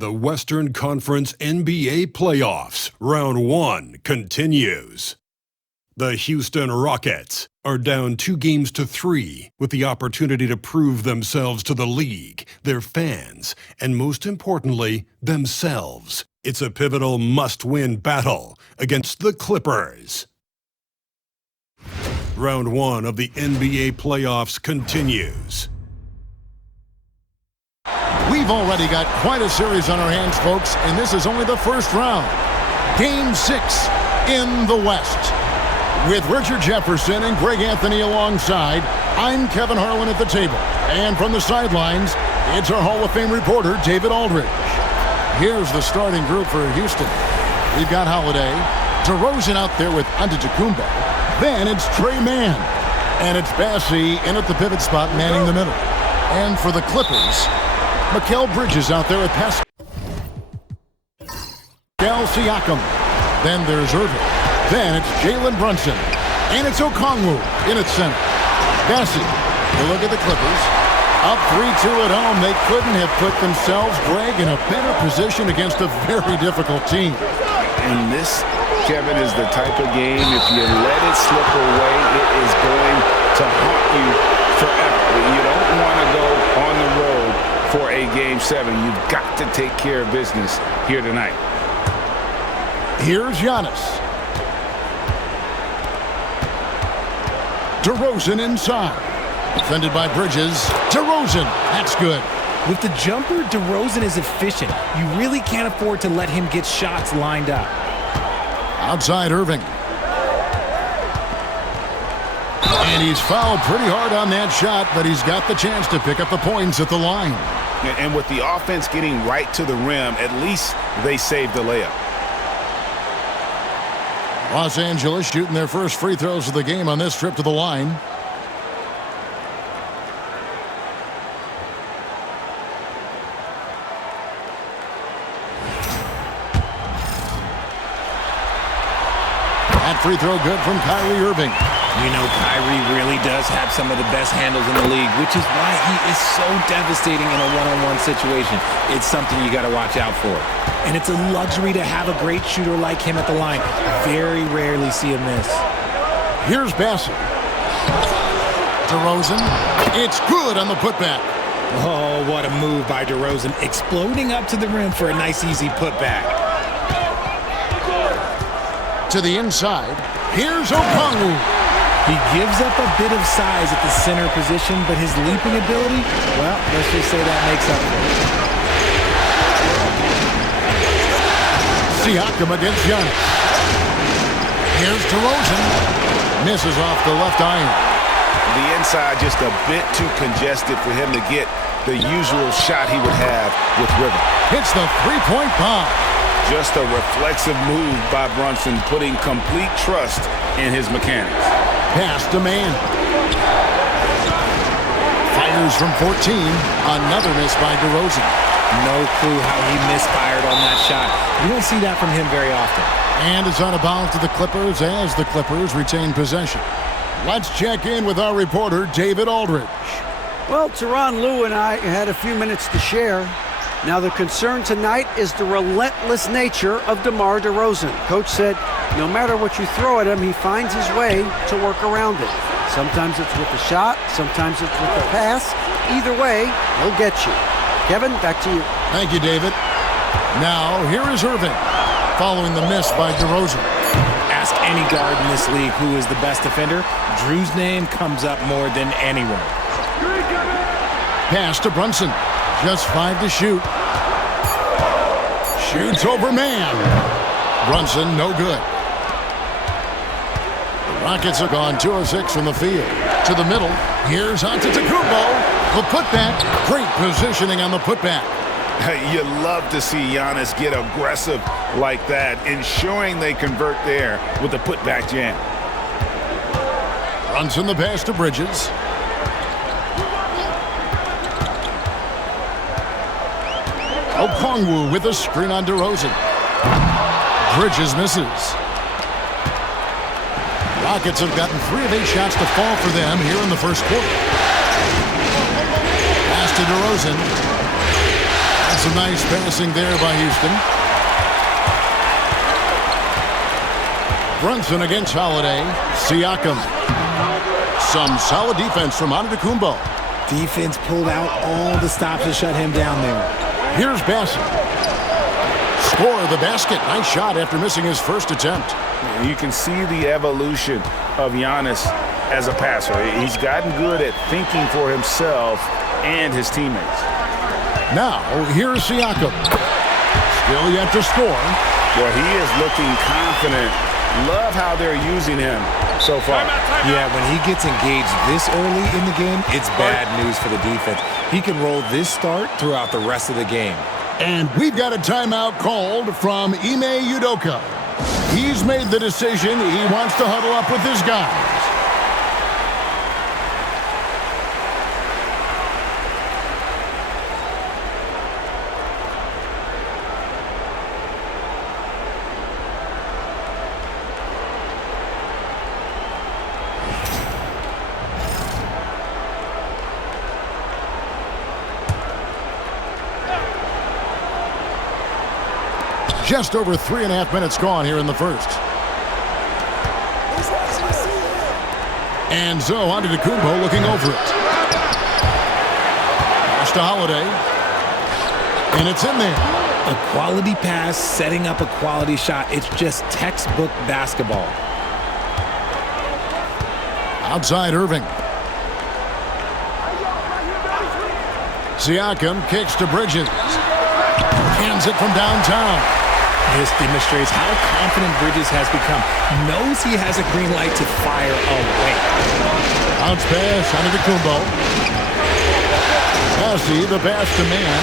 The Western Conference NBA playoffs, round 1 continues. The Houston Rockets are down 2-3 with the opportunity to prove themselves to the league, their fans, and most importantly, themselves. It's a pivotal must-win battle against the Clippers. Round 1 of the NBA playoffs continues. We've already got quite a series on our hands, folks, and this is only the first round. Game 6 in the West. With Richard Jefferson and Greg Anthony alongside, I'm Kevin Harlan at the table. And from the sidelines, it's our Hall of Fame reporter, David Aldridge. Here's the starting group for Houston. We've got Holiday, DeRozan out there with Antetokounmpo. Then it's Trey Mann. And it's Bassey in at the pivot spot, manning the middle. And for the Clippers, Mikal Bridges out there with Pascal Siakam. Then there's Irving. Then it's Jalen Brunson. And it's Okongwu in at center. Bassey, you look at the Clippers. Up 3-2 at home. They couldn't have put themselves, Greg, in a better position against a very difficult team. And this, Kevin, is the type of game, if you let it slip away, it is going to haunt you forever. You don't want to go on the road for a Game 7. You've got to take care of business here tonight. Here's Giannis. DeRozan inside. Defended by Bridges. DeRozan. That's good. With the jumper, DeRozan is efficient. You really can't afford to let him get shots lined up. Outside Irving. And he's fouled pretty hard on that shot, but he's got the chance to pick up the points at the line. And with the offense getting right to the rim, at least they saved the layup. Los Angeles shooting their first free throws of the game on this trip to the line. That free throw good from Kyrie Irving. You know, Kyrie really does have some of the best handles in the league, which is why he is so devastating in a one-on-one situation. It's something you got to watch out for. And it's a luxury to have a great shooter like him at the line. Very rarely see a miss. Here's Bassey. DeRozan. It's good on the putback. Oh, what a move by DeRozan. Exploding up to the rim for a nice, easy putback. To the inside. Here's Okongwu. He gives up a bit of size at the center position, but his leaping ability, well, let's just say that makes up for it. Siakam against Giannis. Here's DeRozan. Misses off the left iron. The inside just a bit too congested for him to get the usual shot he would have with River. Hits the three-point bomb. Just a reflexive move by Brunson, putting complete trust in his mechanics. Pass to Mann. Fires from 14. Another miss by DeRozan. No clue how he misfired on that shot. You don't see that from him very often. And it's out of bounds to the Clippers as the Clippers retain possession. Let's check in with our reporter, David Aldridge. Well, Tyronn Lue and I had a few minutes to share. Now, the concern tonight is the relentless nature of DeMar DeRozan. Coach said no matter what you throw at him, he finds his way to work around it. Sometimes it's with the shot, sometimes it's with the pass. Either way, he'll get you. Kevin, back to you. Thank you, David. Now, here is Irving, following the miss by DeRozan. Ask any guard in this league who is the best defender. Drew's name comes up more than anyone. Pass to Brunson. Just 5 to shoot. Shoots over Mann. Brunson, no good. The Rockets have gone 2 of 6 from the field. To the middle. Here's Antetokounmpo. The putback. Great positioning on the putback. You love to see Giannis get aggressive like that, ensuring they convert there with the putback jam. Brunson the pass to Bridges. Okongwu with a screen on DeRozan. Bridges misses. Rockets have gotten 3 of 8 shots to fall for them here in the first quarter. Pass to DeRozan. Some nice passing there by Houston. Brunson against Holiday. Siakam. Some solid defense from Antetokounmpo. Defense pulled out all the stops to shut him down there. Here's Bassett. Score the basket. Nice shot after missing his first attempt. You can see the evolution of Giannis as a passer. He's gotten good at thinking for himself and his teammates. Now, here's Siakam. Still yet to score. Well, he is looking confident. Love how they're using him so far. Yeah, when he gets engaged this early in the game, it's bad news for the defense. He can roll this start throughout the rest of the game. And we've got a timeout called from Ime Udoka. He's made the decision. He wants to huddle up with his guys. Just over 3.5 minutes gone here in the first. And so Antetokounmpo looking over it. Pass to Holiday. And it's in there. A quality pass, setting up a quality shot. It's just textbook basketball. Outside Irving. Siakam kicks to Bridges. Hands it from downtown. This demonstrates how confident Bridges has become. Knows he has a green light to fire away. Bounce pass Antetokounmpo. Passy, the pass to man.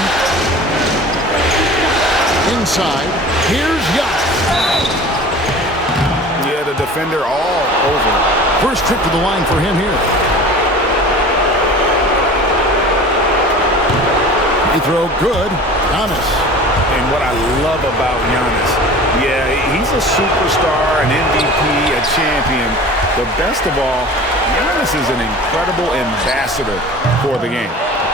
Inside. Here's Giannis. Yeah, the defender all over. First trip to the line for him here. Free throw good. Giannis. And what I love about Giannis, yeah, he's a superstar, an MVP, a champion. But best of all, Giannis is an incredible ambassador for the game.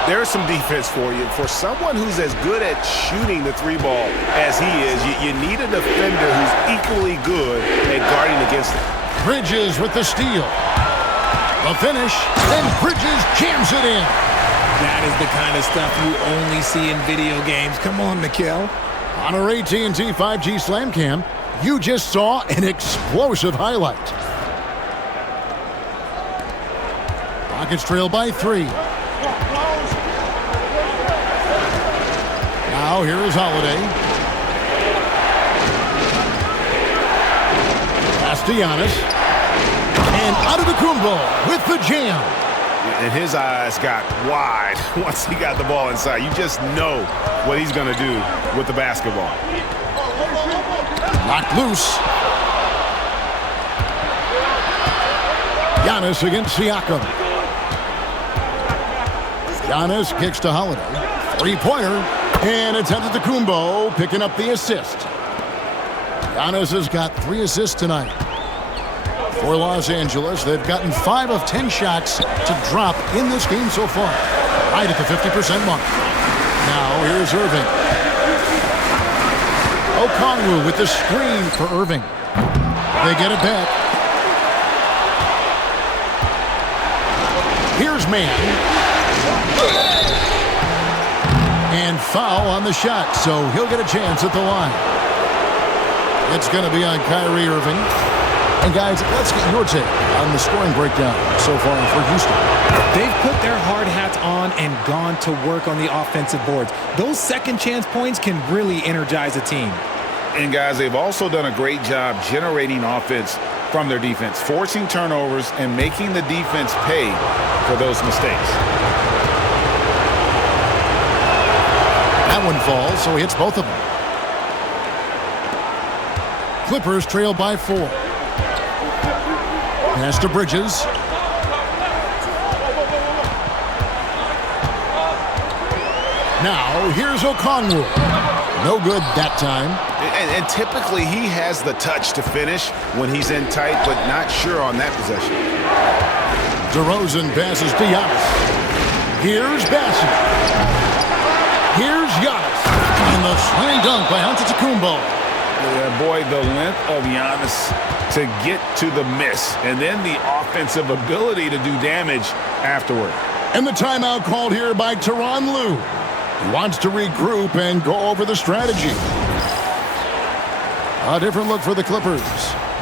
There's some defense for you. For someone who's as good at shooting the three ball as he is, you need a defender who's equally good at guarding against it. Bridges with the steal. The finish, and Bridges jams it in. That is the kind of stuff you only see in video games. Come on, Mikhail. On our AT&T 5G Slam Cam, you just saw an explosive highlight. Rockets trail by 3. Now here is Holiday. Pass to Giannis. And Antetokounmpo with the jam. And his eyes got wide once he got the ball inside. You just know what he's going to do with the basketball. Knocked loose. Giannis against Siakam. Giannis kicks to Holiday. Three-pointer. And it's Antetokounmpo picking up the assist. Giannis has got 3 assists tonight. For Los Angeles, they've gotten 5 of 10 shots to drop in this game so far. Right at the 50% mark. Now here's Irving. Okongwu with the screen for Irving. They get it back. Here's Mann. And foul on the shot, so he'll get a chance at the line. It's going to be on Kyrie Irving. And guys, let's get your take on the scoring breakdown so far for Houston. They've put their hard hats on and gone to work on the offensive boards. Those second chance points can really energize a team. And guys, they've also done a great job generating offense from their defense, forcing turnovers and making the defense pay for those mistakes. That one falls, so he hits both of them. Clippers trail by 4. Pass to Bridges. Now, here's Okongwu. No good that time. And typically, he has the touch to finish when he's in tight, but not sure on that possession. DeRozan passes to Giannis. Here's Bassett. Here's Giannis. And the slam dunk by Antetokounmpo. Yeah, boy, the length of Giannis to get to the miss, and then the offensive ability to do damage afterward. And the timeout called here by Tyronn Lue. He wants to regroup and go over the strategy. A different look for the Clippers.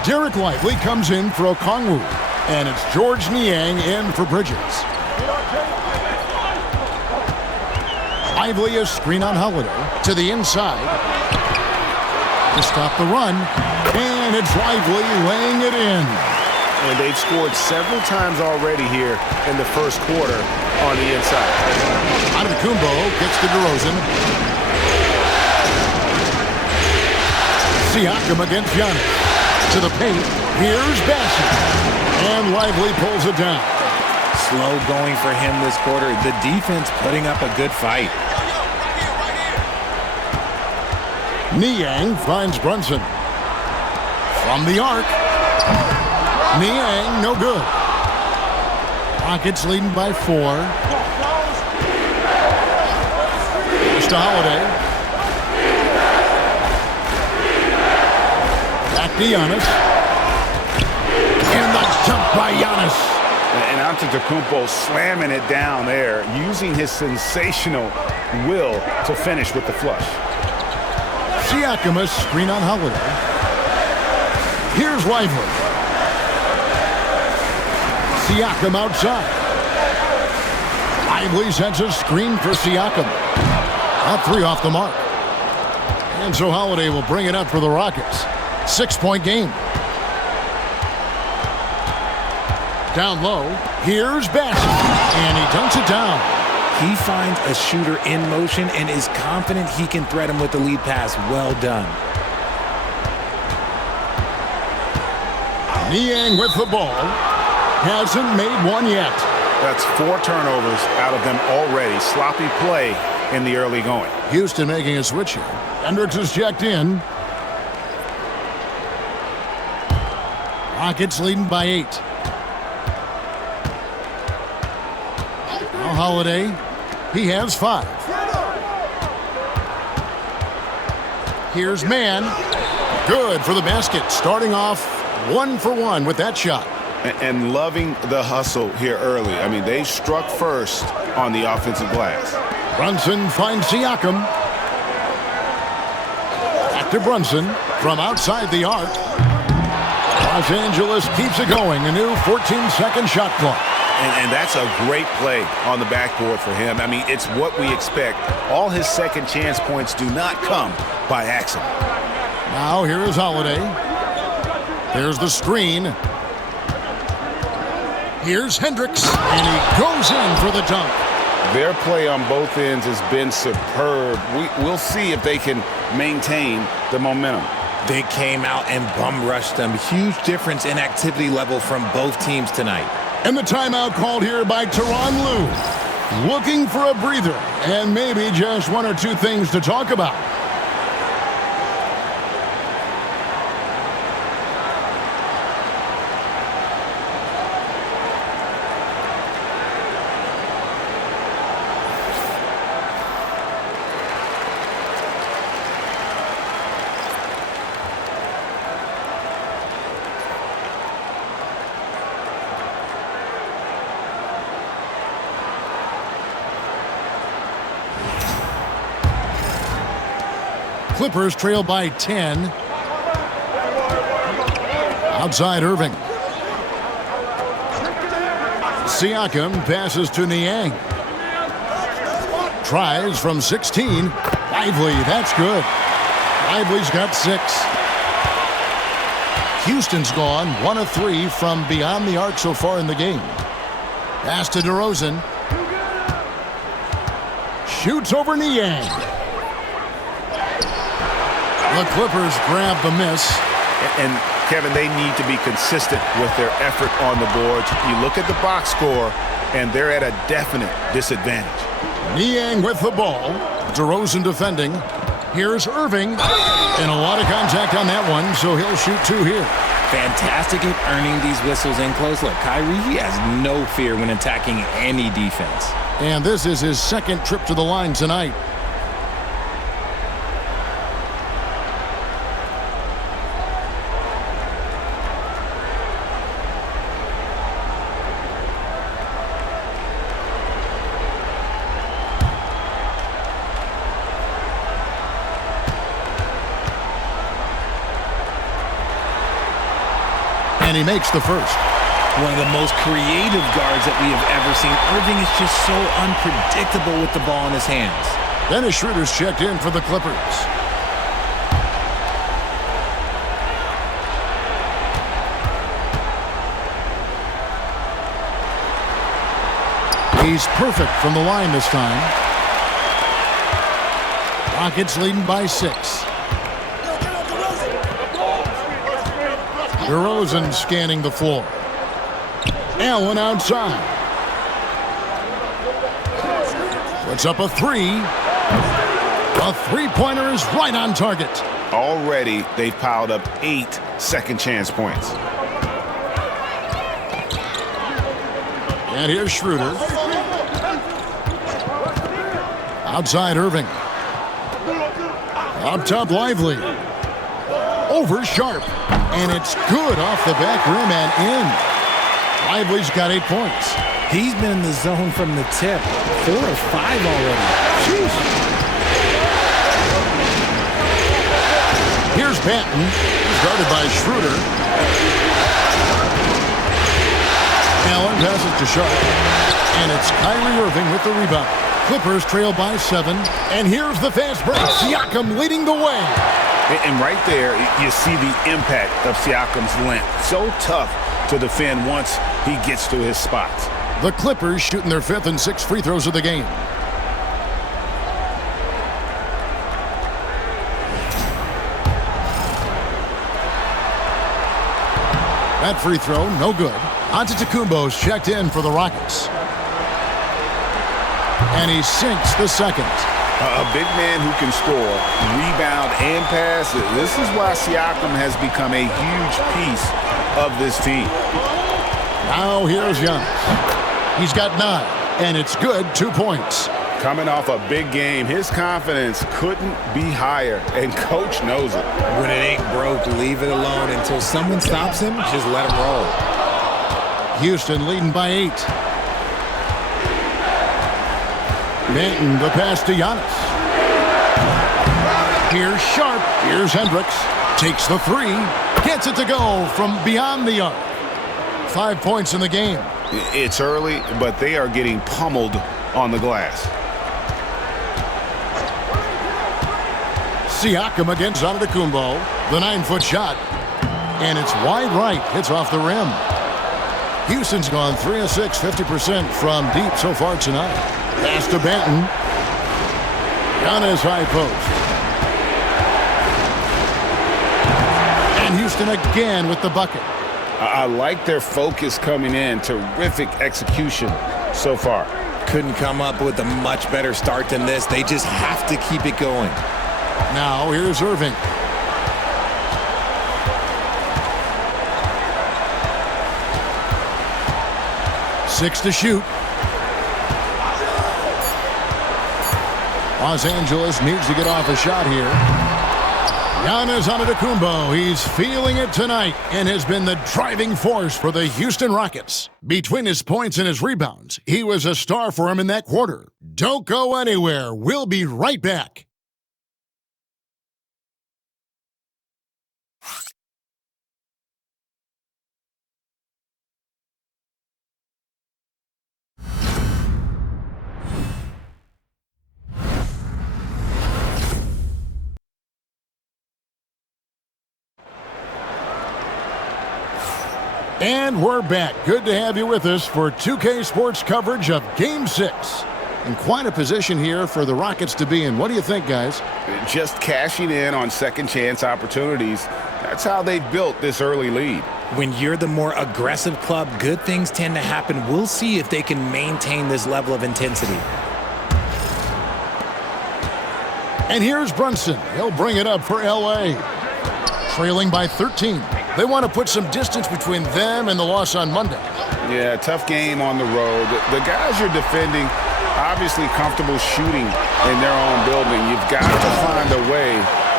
Derek Lively comes in for Okongwu, and it's George Niang in for Bridges. Lively a screen on Holiday to the inside to stop the run, and it's Lively laying it in. And they've scored several times already here in the first quarter on the inside. Antetokounmpo gets to DeRozan. Siakam against Giannis. To the paint, here's Bassett. And Lively pulls it down. Slow going for him this quarter. The defense putting up a good fight. Niang finds Brunson. From the arc. Niang, no good. Rockets leading by 4. To Holiday. Back to Giannis. And the jump by Giannis. And Antetokounmpo slamming it down there, using his sensational will to finish with the flush. Siakam a screen on Holiday. Here's Lively. Siakam outside. Lively sets a screen for Siakam. Up 3 off the mark. And so Holiday will bring it up for the Rockets. 6-point game. Down low. Here's Bassett. And he dunks it down. He finds a shooter in motion and is confident he can thread him with the lead pass. Well done. Niang with the ball. Hasn't made one yet. That's 4 turnovers out of them already. Sloppy play in the early going. Houston making a switch here. Hendricks is checked in. Rockets leading by 8. Now Holiday. He has 5. Here's Mann. Good for the basket. Starting off 1 for 1 with that shot. And loving the hustle here early. I mean, they struck first on the offensive glass. Brunson finds Siakam. Back to Brunson from outside the arc. Los Angeles keeps it going. A new 14-second shot clock. And that's a great play on the backboard for him. I mean, it's what we expect. All his second chance points do not come by accident. Now here is Holiday. There's the screen. Here's Hendricks, and he goes in for the dunk. Their play on both ends has been superb. We'll see if they can maintain the momentum. They came out and bum rushed them. Huge difference in activity level from both teams tonight. And the timeout called here by Tyronn Lue. Looking for a breather and maybe just 1 or 2 things to talk about. Clippers trail by 10. Outside Irving. Siakam passes to Niang. Tries from 16. Lively, that's good. Lively's got 6. Houston's gone 1 of 3 from beyond the arc so far in the game. Pass to DeRozan. Shoots over Niang. The Clippers grab the miss. And, Kevin, they need to be consistent with their effort on the boards. You look at the box score, and they're at a definite disadvantage. Niang with the ball. DeRozan defending. Here's Irving. And a lot of contact on that one, so he'll shoot 2 here. Fantastic at earning these whistles in close. Look, Kyrie, he has no fear when attacking any defense. And this is his 2nd trip to the line tonight. And he makes the first. One of the most creative guards that we have ever seen. Irving is just so unpredictable with the ball in his hands. Dennis Schroeder's checked in for the Clippers. He's perfect from the line this time. Rockets leading by 6. DeRozan scanning the floor. Allen outside. Puts up a 3. A three-pointer is right on target. Already, they've piled up 8 second-chance points. And here's Schroeder. Outside Irving. Up top Lively. Over Sharp. And it's good off the back rim and in. Lively's got 8 points. He's been in the zone from the tip. 4 or 5 already. Jeez. Here's Banton. Guarded by Schroeder. Allen passes to Sharp. And it's Kyrie Irving with the rebound. Clippers trail by 7. And here's the fast break. Siakam leading the way. And right there, you see the impact of Siakam's length. So tough to defend once he gets to his spots. The Clippers shooting their 5th and 6th free throws of the game. That free throw, no good. Antetokounmpo's checked in for the Rockets. And he sinks the second. A big man who can score, rebound, and pass. This is why Siakam has become a huge piece of this team. Now here's Giannis. He's got 9, and it's good, 2 points. Coming off a big game, his confidence couldn't be higher, and coach knows it. When it ain't broke, leave it alone until someone stops him. Just let him roll. Houston leading by 8. Banton the pass to Giannis. Here's Sharp. Here's Hendricks. Takes the 3. Gets it to go from beyond the arc. 5 points in the game. It's early, but they are getting pummeled on the glass. Siakam against Antetokounmpo. The 9-foot shot. And it's wide right. Hits off the rim. Houston's gone 3 of 6, 50% from deep so far tonight. Pass to Banton. Giannis high post. And Houston again with the bucket. I like their focus coming in. Terrific execution so far. Couldn't come up with a much better start than this. They just have to keep it going. Now here's Irving. Six to shoot. Los Angeles needs to get off a shot here. Giannis Antetokounmpo, he's feeling it tonight and has been the driving force for the Houston Rockets. Between his points and his rebounds, he was a star for him in that quarter. Don't go anywhere. We'll be right back. And we're back. Good to have you with us for 2K Sports coverage of Game 6. In quite a position here for the Rockets to be in. What do you think, guys? Just cashing in on second chance opportunities. That's how they built this early lead. When you're the more aggressive club, good things tend to happen. We'll see if they can maintain this level of intensity. And here's Brunson. He'll bring it up for L.A. Trailing by 13. They want to put some distance between them and the loss on Monday. Yeah, tough game on the road. The guys you're defending, obviously comfortable shooting in their own building. You've got to find a way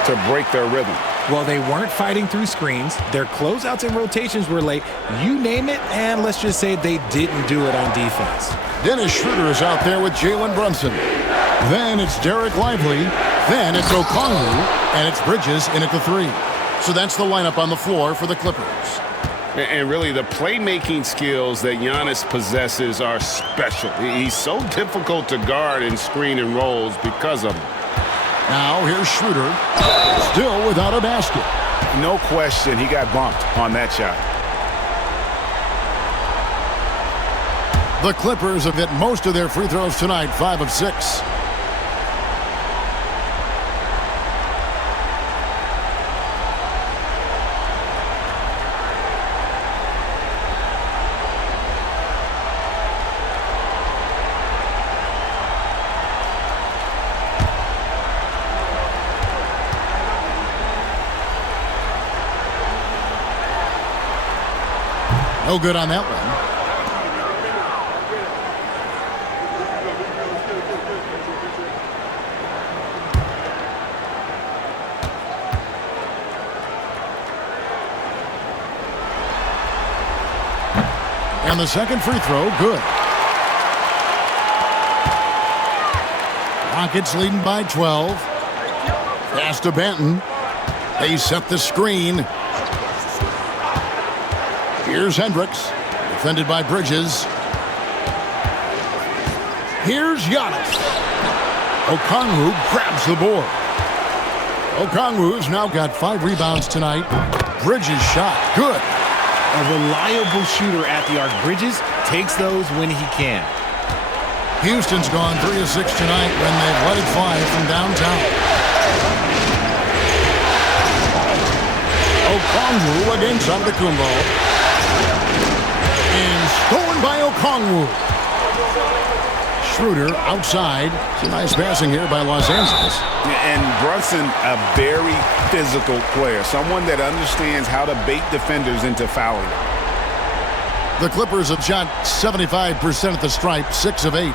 to break their rhythm. Well, they weren't fighting through screens. Their closeouts and rotations were late. You name it, and let's just say they didn't do it on defense. Dennis Schroeder is out there with Jalen Brunson. Then it's Derek Lively. Then it's Okongwu. And it's Bridges in at the 3. So that's the lineup on the floor for the Clippers. And really, the playmaking skills that Giannis possesses are special. He's so difficult to guard in screen and rolls because of them. Now here's Schroeder, still without a basket. No question, he got bumped on that shot. The Clippers have hit most of their free throws tonight, 5 of 6. No good on that one. And the second free throw, good. Rockets leading by 12. Pass to Benton. They set the screen. Here's Hendricks, defended by Bridges. Here's Giannis. Okongwu grabs the board. Okongwu's now got 5 rebounds tonight. Bridges shot, good. A reliable shooter at the arc. Bridges takes those when he can. Houston's gone 3 of 6 tonight when they've let it fly from downtown. Okongwu against Antetokounmpo. And stolen by Okongwu. Schroeder outside. Some nice passing here by Los Angeles. And Brunson, a very physical player. Someone that understands how to bait defenders into fouling. The Clippers have shot 75% at the stripe, 6 of 8.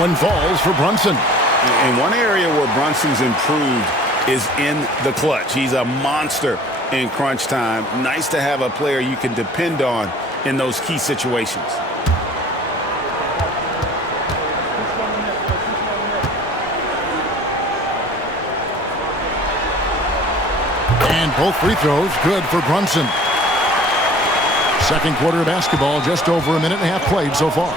One falls for Brunson. And one area where Brunson's improved is in the clutch. He's a monster in crunch time. Nice to have a player you can depend on in those key situations. And both free throws good for Brunson. Second quarter of basketball, just over a minute and a half played so far.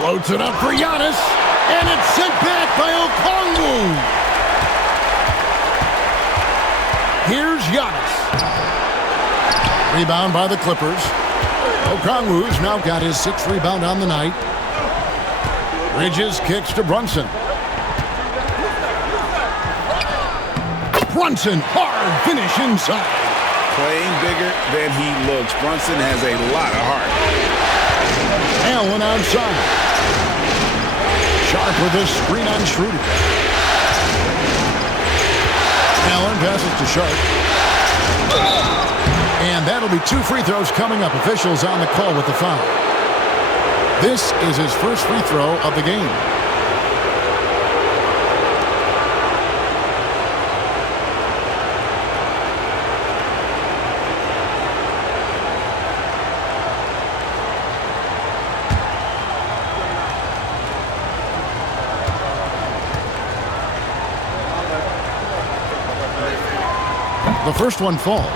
Floats it up for Giannis, and it's sent back by Okongwu. Here's Giannis. Rebound by the Clippers. Okongwu's now got his 6th rebound on the night. Bridges kicks to Brunson. Brunson, hard finish inside. Playing bigger than he looks. Brunson has a lot of heart. Allen outside. Sharp with this screen on Schroeder. Allen passes to Sharp. And that'll be 2 free throws coming up. Officials on the call with the foul. This is his first free throw of the game. The first one falls.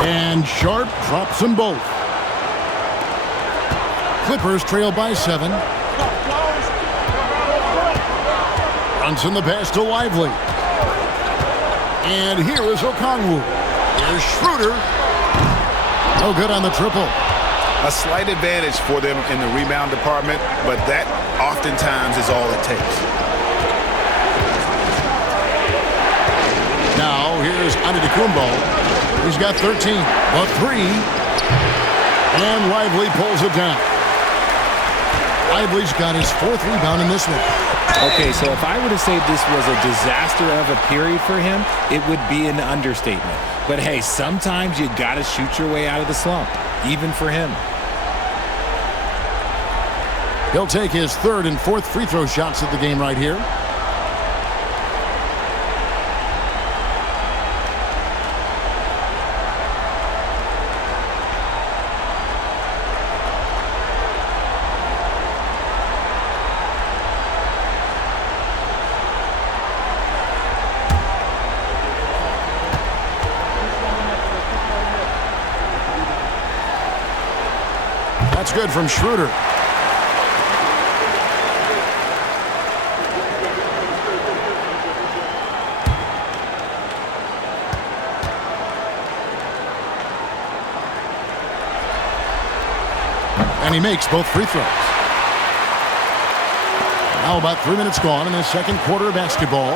And Sharp drops them both. Clippers trail by 7. Brunson the pass to Lively. And here is Okongwu. Here's Schroeder. No good on the triple. A slight advantage for them in the rebound department, but that oftentimes is all it takes. Now here's Antetokounmpo. He's got 13. A 3. And Lively pulls it down. Lively's got his 4th rebound in this one. Okay, so if I were to say this was a disaster of a period for him, it would be an understatement. But hey, sometimes you got to shoot your way out of the slump, even for him. He'll take his 3rd and 4th free throw shots of the game right here. That's good from Schroeder. And he makes both free throws. Now about 3 minutes gone in the second quarter of basketball.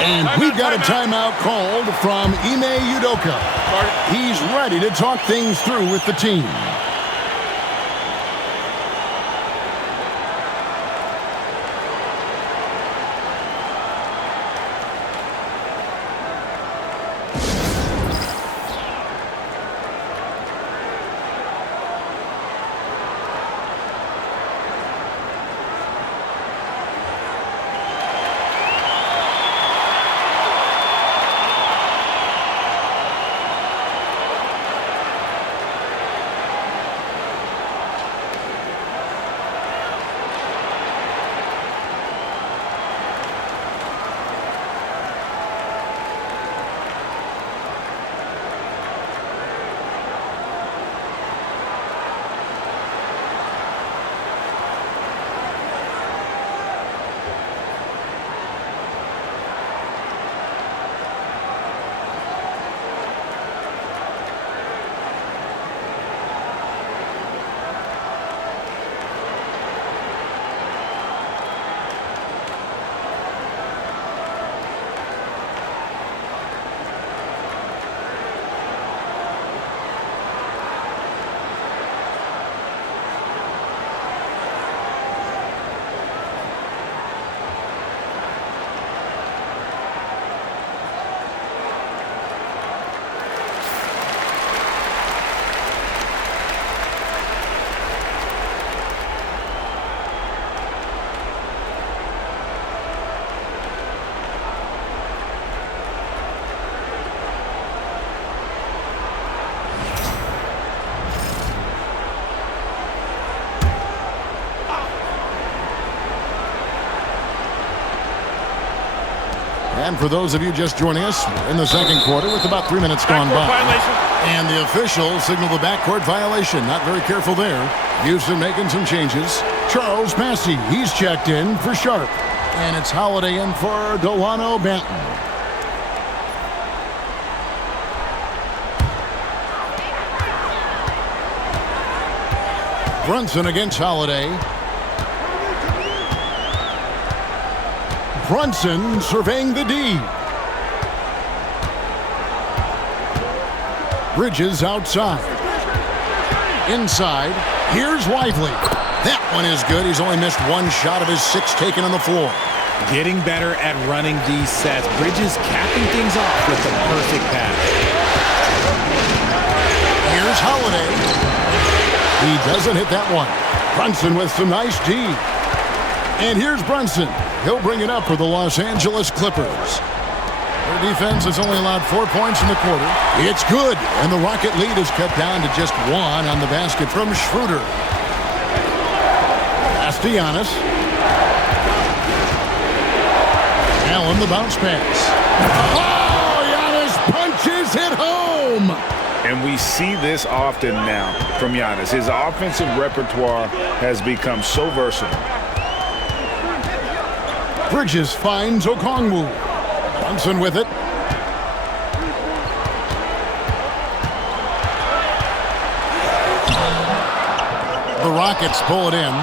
And we've got a timeout called from Ime Udoka. He's ready to talk things through with the team. And for those of you just joining us, in the second quarter with about 3 minutes gone by. And the officials signal the backcourt violation. Not very careful there. Houston making some changes. Charles Massey, he's checked in for Sharp. And it's Holiday in for Delano Banton. Brunson against Holiday. Brunson surveying the D. Bridges outside. Inside. Here's Lively. That one is good. He's only missed one shot of his 6 taken on the floor. Getting better at running these sets. Bridges capping things off with the perfect pass. Here's Holiday. He doesn't hit that one. Brunson with some nice D. And here's Brunson. He'll bring it up for the Los Angeles Clippers. Their defense has only allowed 4 points in the quarter. It's good, and the Rocket lead is cut down to just 1 on the basket from Schroeder. Castellanos. Allen the bounce pass. Oh, Giannis punches it home! And we see this often now from Giannis. His offensive repertoire has become so versatile. Bridges finds Okongwu. Brunson with it. The Rockets pull it in.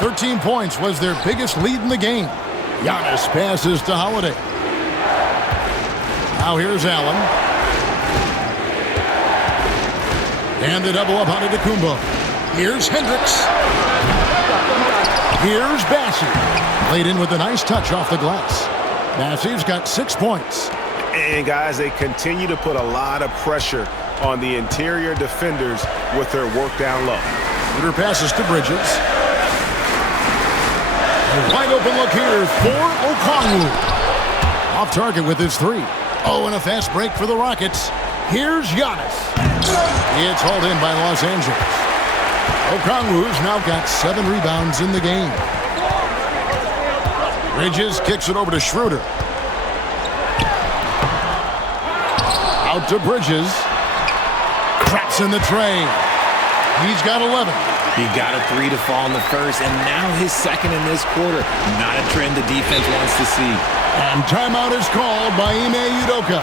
13 points was their biggest lead in the game. Giannis passes to Holiday. Now here's Allen. And the double up on Antetokounmpo. Here's Hendricks. Here's Bassey. Laid in with a nice touch off the glass. Bassey's got 6 points. And, guys, they continue to put a lot of pressure on the interior defenders with their work down low. Shooter passes to Bridges. A wide open look here for Okongwu. Off target with his 3. Oh, and a fast break for the Rockets. Here's Giannis. It's hauled in by Los Angeles. Okongwu's now got 7 rebounds in the game. Bridges kicks it over to Schroeder. Out to Bridges. Traps in the tray. He's got 11. He got a 3 to fall in the first, and now his second in this quarter. Not a trend the defense wants to see. And timeout is called by Ime Udoka.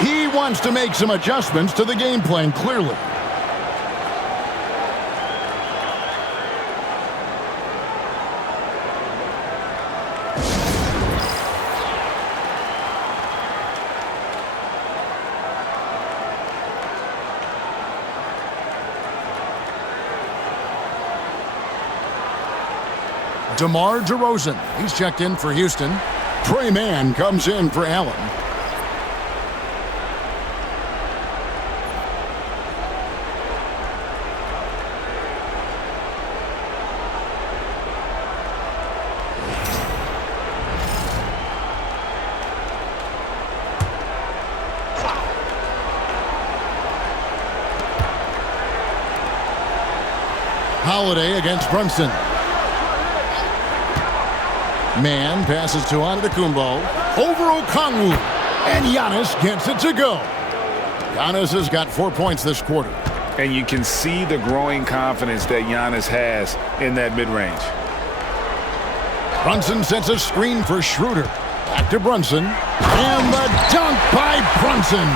He wants to make some adjustments to the game plan, clearly. DeMar DeRozan. He's checked in for Houston. Trey Mann comes in for Allen. Holiday against Brunson. Mann passes to Antetokounmpo. Over Okongwu. And Giannis gets it to go. Giannis has got 4 points this quarter. And you can see the growing confidence that Giannis has in that mid-range. Brunson sets a screen for Schroeder. Back to Brunson. And the dunk by Brunson.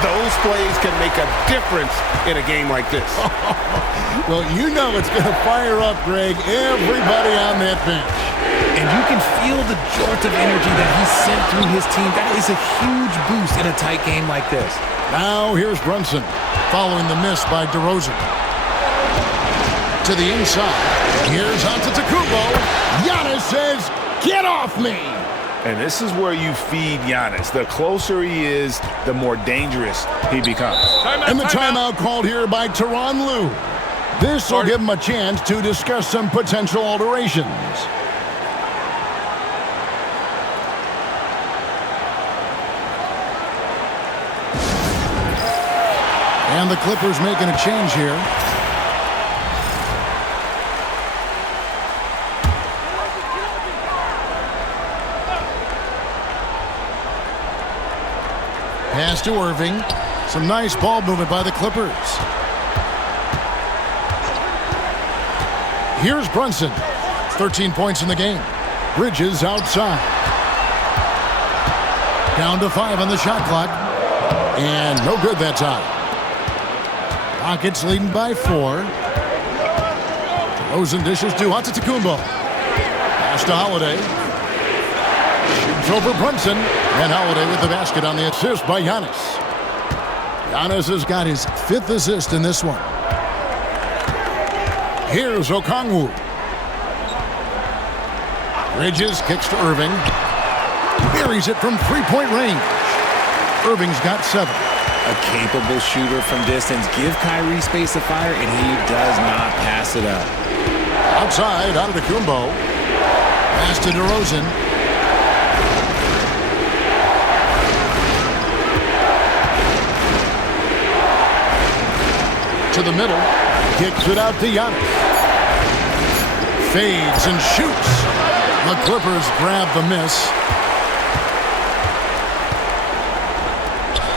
Those plays can make a difference in a game like this. Well, you know it's going to fire up, Greg, everybody on that bench. And you can feel the jolt of energy that he sent through his team. That is a huge boost in a tight game like this. Now here's Brunson, following the miss by DeRozan. To the inside. Here's Antetokounmpo. Giannis says, "Get off me!" And this is where you feed Giannis. The closer he is, the more dangerous he becomes. And the timeout called here by Tyronn Lue. This will give him a chance to discuss some potential alterations. And the Clippers making a change here. Pass to Irving. Some nice ball movement by the Clippers. Here's Brunson. 13 points in the game. Bridges outside. Down to 5 on the shot clock. And no good that time. Rockets leading by 4. DeRozan dishes to Antetokounmpo. Pass to Holiday. Shoots over Brunson. And Holiday with the basket on the assist by Giannis. Giannis has got his 5th assist in this one. Here's Okongwu. Bridges kicks to Irving. Buries it from 3-point range. Irving's got 7. A capable shooter from distance. Give Kyrie space to fire, and he does not pass it up. Outside, Antetokounmpo. Pass to DeRozan. To the middle. Kicks it out to Giannis. Fades and shoots. The Clippers grab the miss.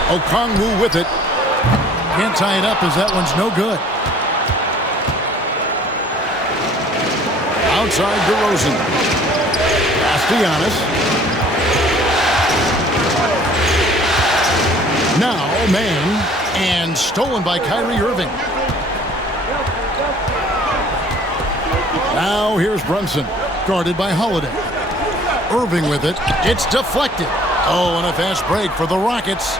Okongwu with it. Can't tie it up as that one's no good. Outside DeRozan. Pass to Giannis. Now man. And stolen by Kyrie Irving. Now here's Brunson. Guarded by Holiday. Irving with it. It's deflected. Oh, and a fast break for the Rockets.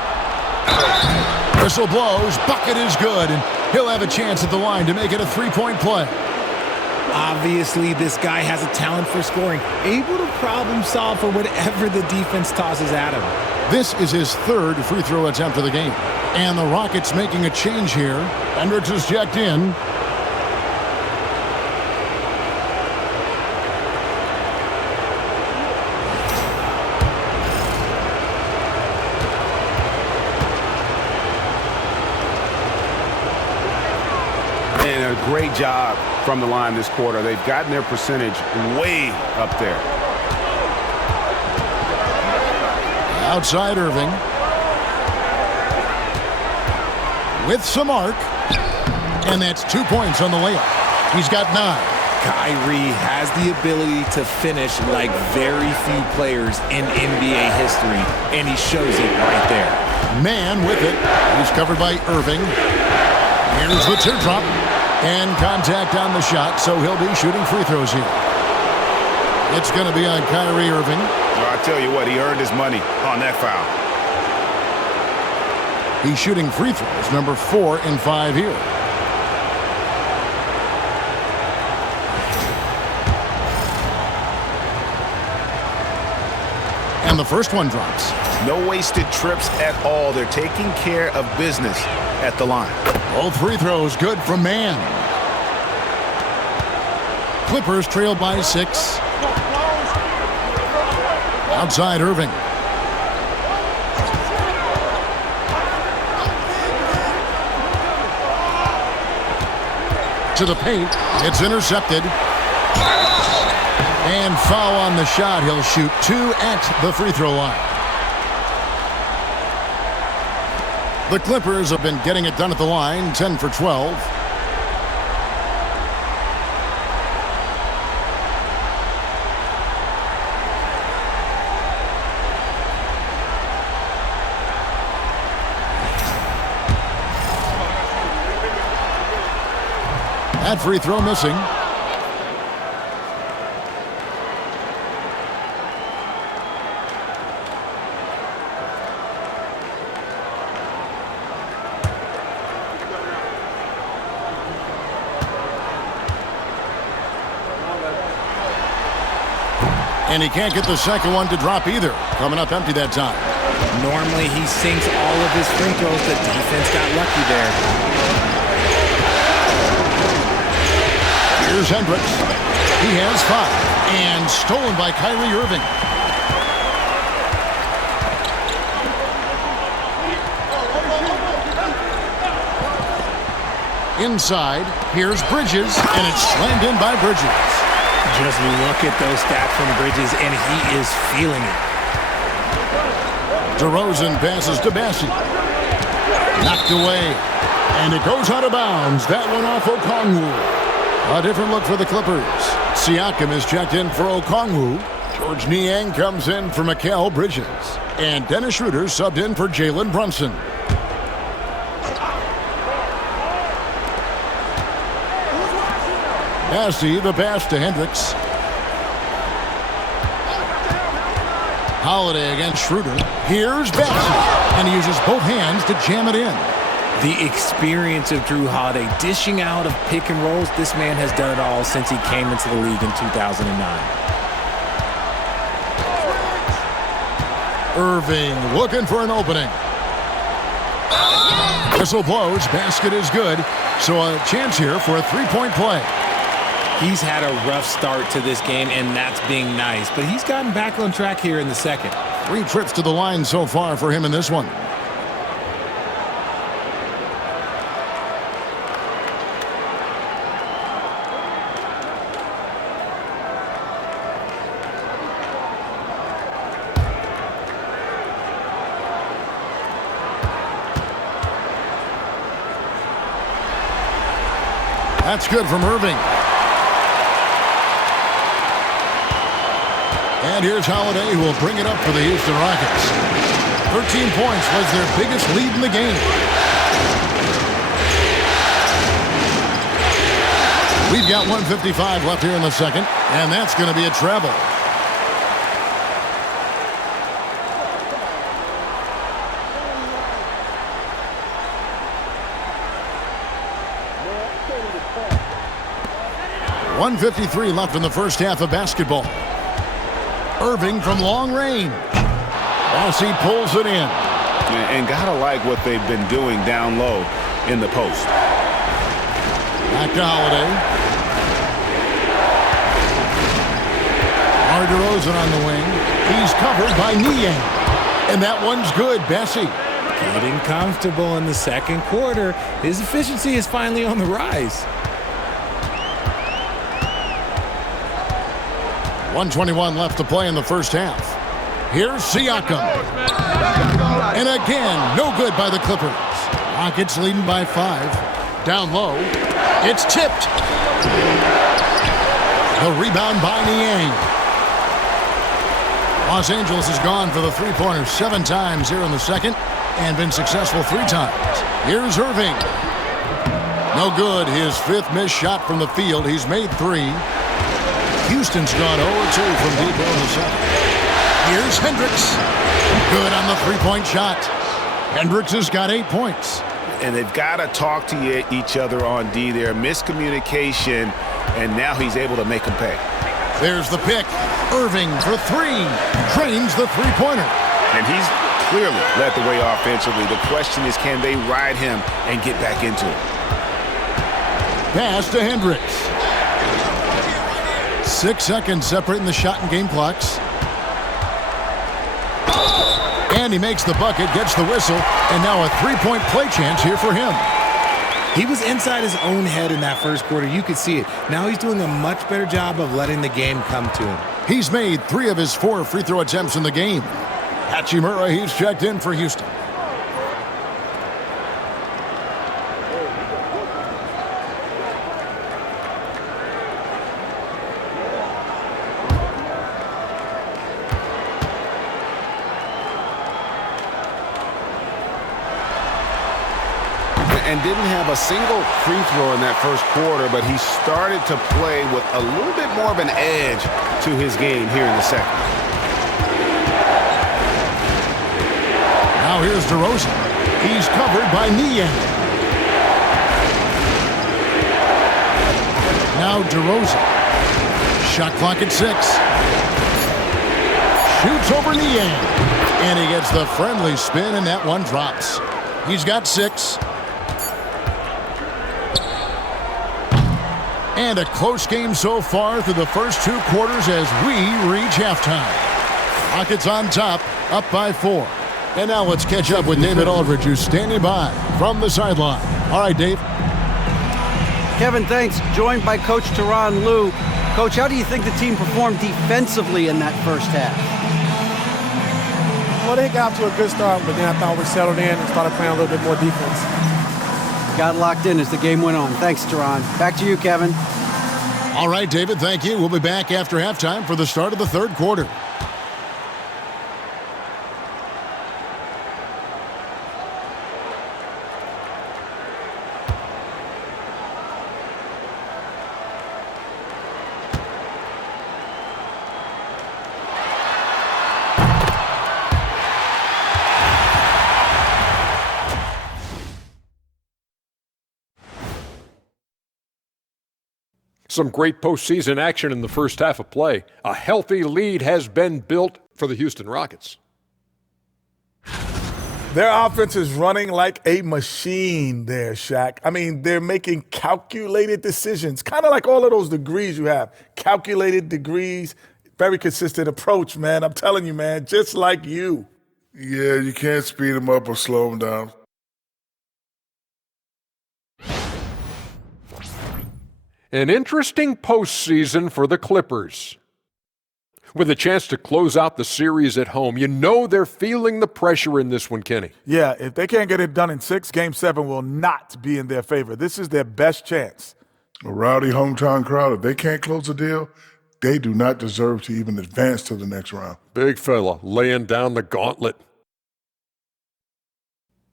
Whistle blows. Bucket is good. And he'll have a chance at the line to make it a 3-point play. Obviously, this guy has a talent for scoring, able to problem solve for whatever the defense tosses at him. This is his third free throw attempt of the game. And the Rockets making a change here. Hendricks is checked in. And a great job from the line this quarter. They've gotten their percentage way up there. Outside Irving. With some arc. And that's 2 points on the layup. He's got 9. Kyrie has the ability to finish like very few players in NBA history, and he shows it right there. Man with it. He's covered by Irving. Here's the teardrop. And contact on the shot, so he'll be shooting free throws here. It's going to be on Kyrie Irving. Well, I tell you what, he earned his money on that foul. He's shooting free throws, number 4 and 5 here. And the first one drops. No wasted trips at all. They're taking care of business at the line. Both free throws good from Man. Clippers trail by 6. Outside Irving. To the paint. It's intercepted. And foul on the shot. He'll shoot 2 at the free throw line. The Clippers have been getting it done at the line, 10 for 12. That free throw missing. And he can't get the second one to drop either. Coming up empty that time. Normally he sinks all of his free throws. The defense got lucky there. Here's Hendricks. He has 5. And stolen by Kyrie Irving. Inside, here's Bridges, and it's slammed in by Bridges. Just look at those stats from Bridges, and he is feeling it. DeRozan passes to Bassi. Knocked away. And it goes out of bounds. That one off Okongwu. A different look for the Clippers. Siakam is checked in for Okongwu. George Niang comes in for Mikal Bridges. And Dennis Schroeder subbed in for Jalen Brunson. Bassi, the pass to Hendricks. Holiday against Schroeder. Here's Bassi. And he uses both hands to jam it in. The experience of Drew Holiday dishing out of pick and rolls. This man has done it all since he came into the league in 2009. Irving looking for an opening. Whistle blows. Basket is good. So a chance here for a three-point play. He's had a rough start to this game, and that's being nice. But he's gotten back on track here in the second. 3 trips to the line so far for him in this one. That's good from Irving. And here's Holiday, who will bring it up for the Houston Rockets. 13 points was their biggest lead in the game. We've got 1:55 left here in the second, and that's going to be a treble. 1:53 left in the first half of basketball. Irving from long range. Massey pulls it in. And gotta like what they've been doing down low in the post. Back to Holiday. DeRozan on the wing. He's covered by Niang. And that one's good, Bessie. Getting comfortable in the second quarter. His efficiency is finally on the rise. 1:21 left to play in the first half. Here's Siakam. And again, no good by the Clippers. Rockets leading by 5. Down low. It's tipped. The rebound by Niang. Los Angeles has gone for the three-pointer 7 times here in the second and been successful 3 times. Here's Irving. No good. His 5th missed shot from the field. He's made 3. Houston's gone 0-2 from deep in the second. Here's Hendricks. Good on the 3-point shot. Hendricks has got 8 points. And they've got to talk to each other on D there. Miscommunication, and now he's able to make them pay. There's the pick. Irving for 3. Drains the 3-pointer. And he's clearly led the way offensively. The question is, can they ride him and get back into it? Pass to Hendricks. 6 seconds separating the shot and game clocks. And he makes the bucket, gets the whistle, and now a 3-point play chance here for him. He was inside his own head in that first quarter. You could see it. Now he's doing a much better job of letting the game come to him. He's made 3 of his 4 free throw attempts in the game. Hachimura, he's checked in for Houston. And didn't have a single free throw in that first quarter, but he started to play with a little bit more of an edge to his game here in the second. Now here's DeRozan. He's covered by Niang. Now DeRozan. Shot clock at 6. Shoots over Niang. And he gets the friendly spin, and that one drops. He's got 6. And a close game so far through the first 2 quarters as we reach halftime. Rockets on top, up by 4. And now let's catch up with David Aldridge, who's standing by from the sideline. All right, Dave. Kevin, thanks. Joined by Coach Tyronn Lue. Coach, how do you think the team performed defensively in that first half? Well, they got off to a good start, but then I thought we settled in and started playing a little bit more defense. Got locked in as the game went on. Thanks, Tyronn. Back to you, Kevin. All right, David, thank you. We'll be back after halftime for the start of the third quarter. Some great postseason action in the first half of play. A healthy lead has been built for the Houston Rockets. Their offense is running like a machine there, Shaq. I mean, they're making calculated decisions, kind of like all of those degrees you have. Calculated degrees, very consistent approach, man. I'm telling you, man, just like you. Yeah, you can't speed them up or slow them down. An interesting postseason for the Clippers. With a chance to close out the series at home, you know they're feeling the pressure in this one, Kenny. Yeah, if they can't get it done in 6, Game 7 will not be in their favor. This is their best chance. A rowdy hometown crowd, if they can't close a deal, they do not deserve to even advance to the next round. Big fella laying down the gauntlet.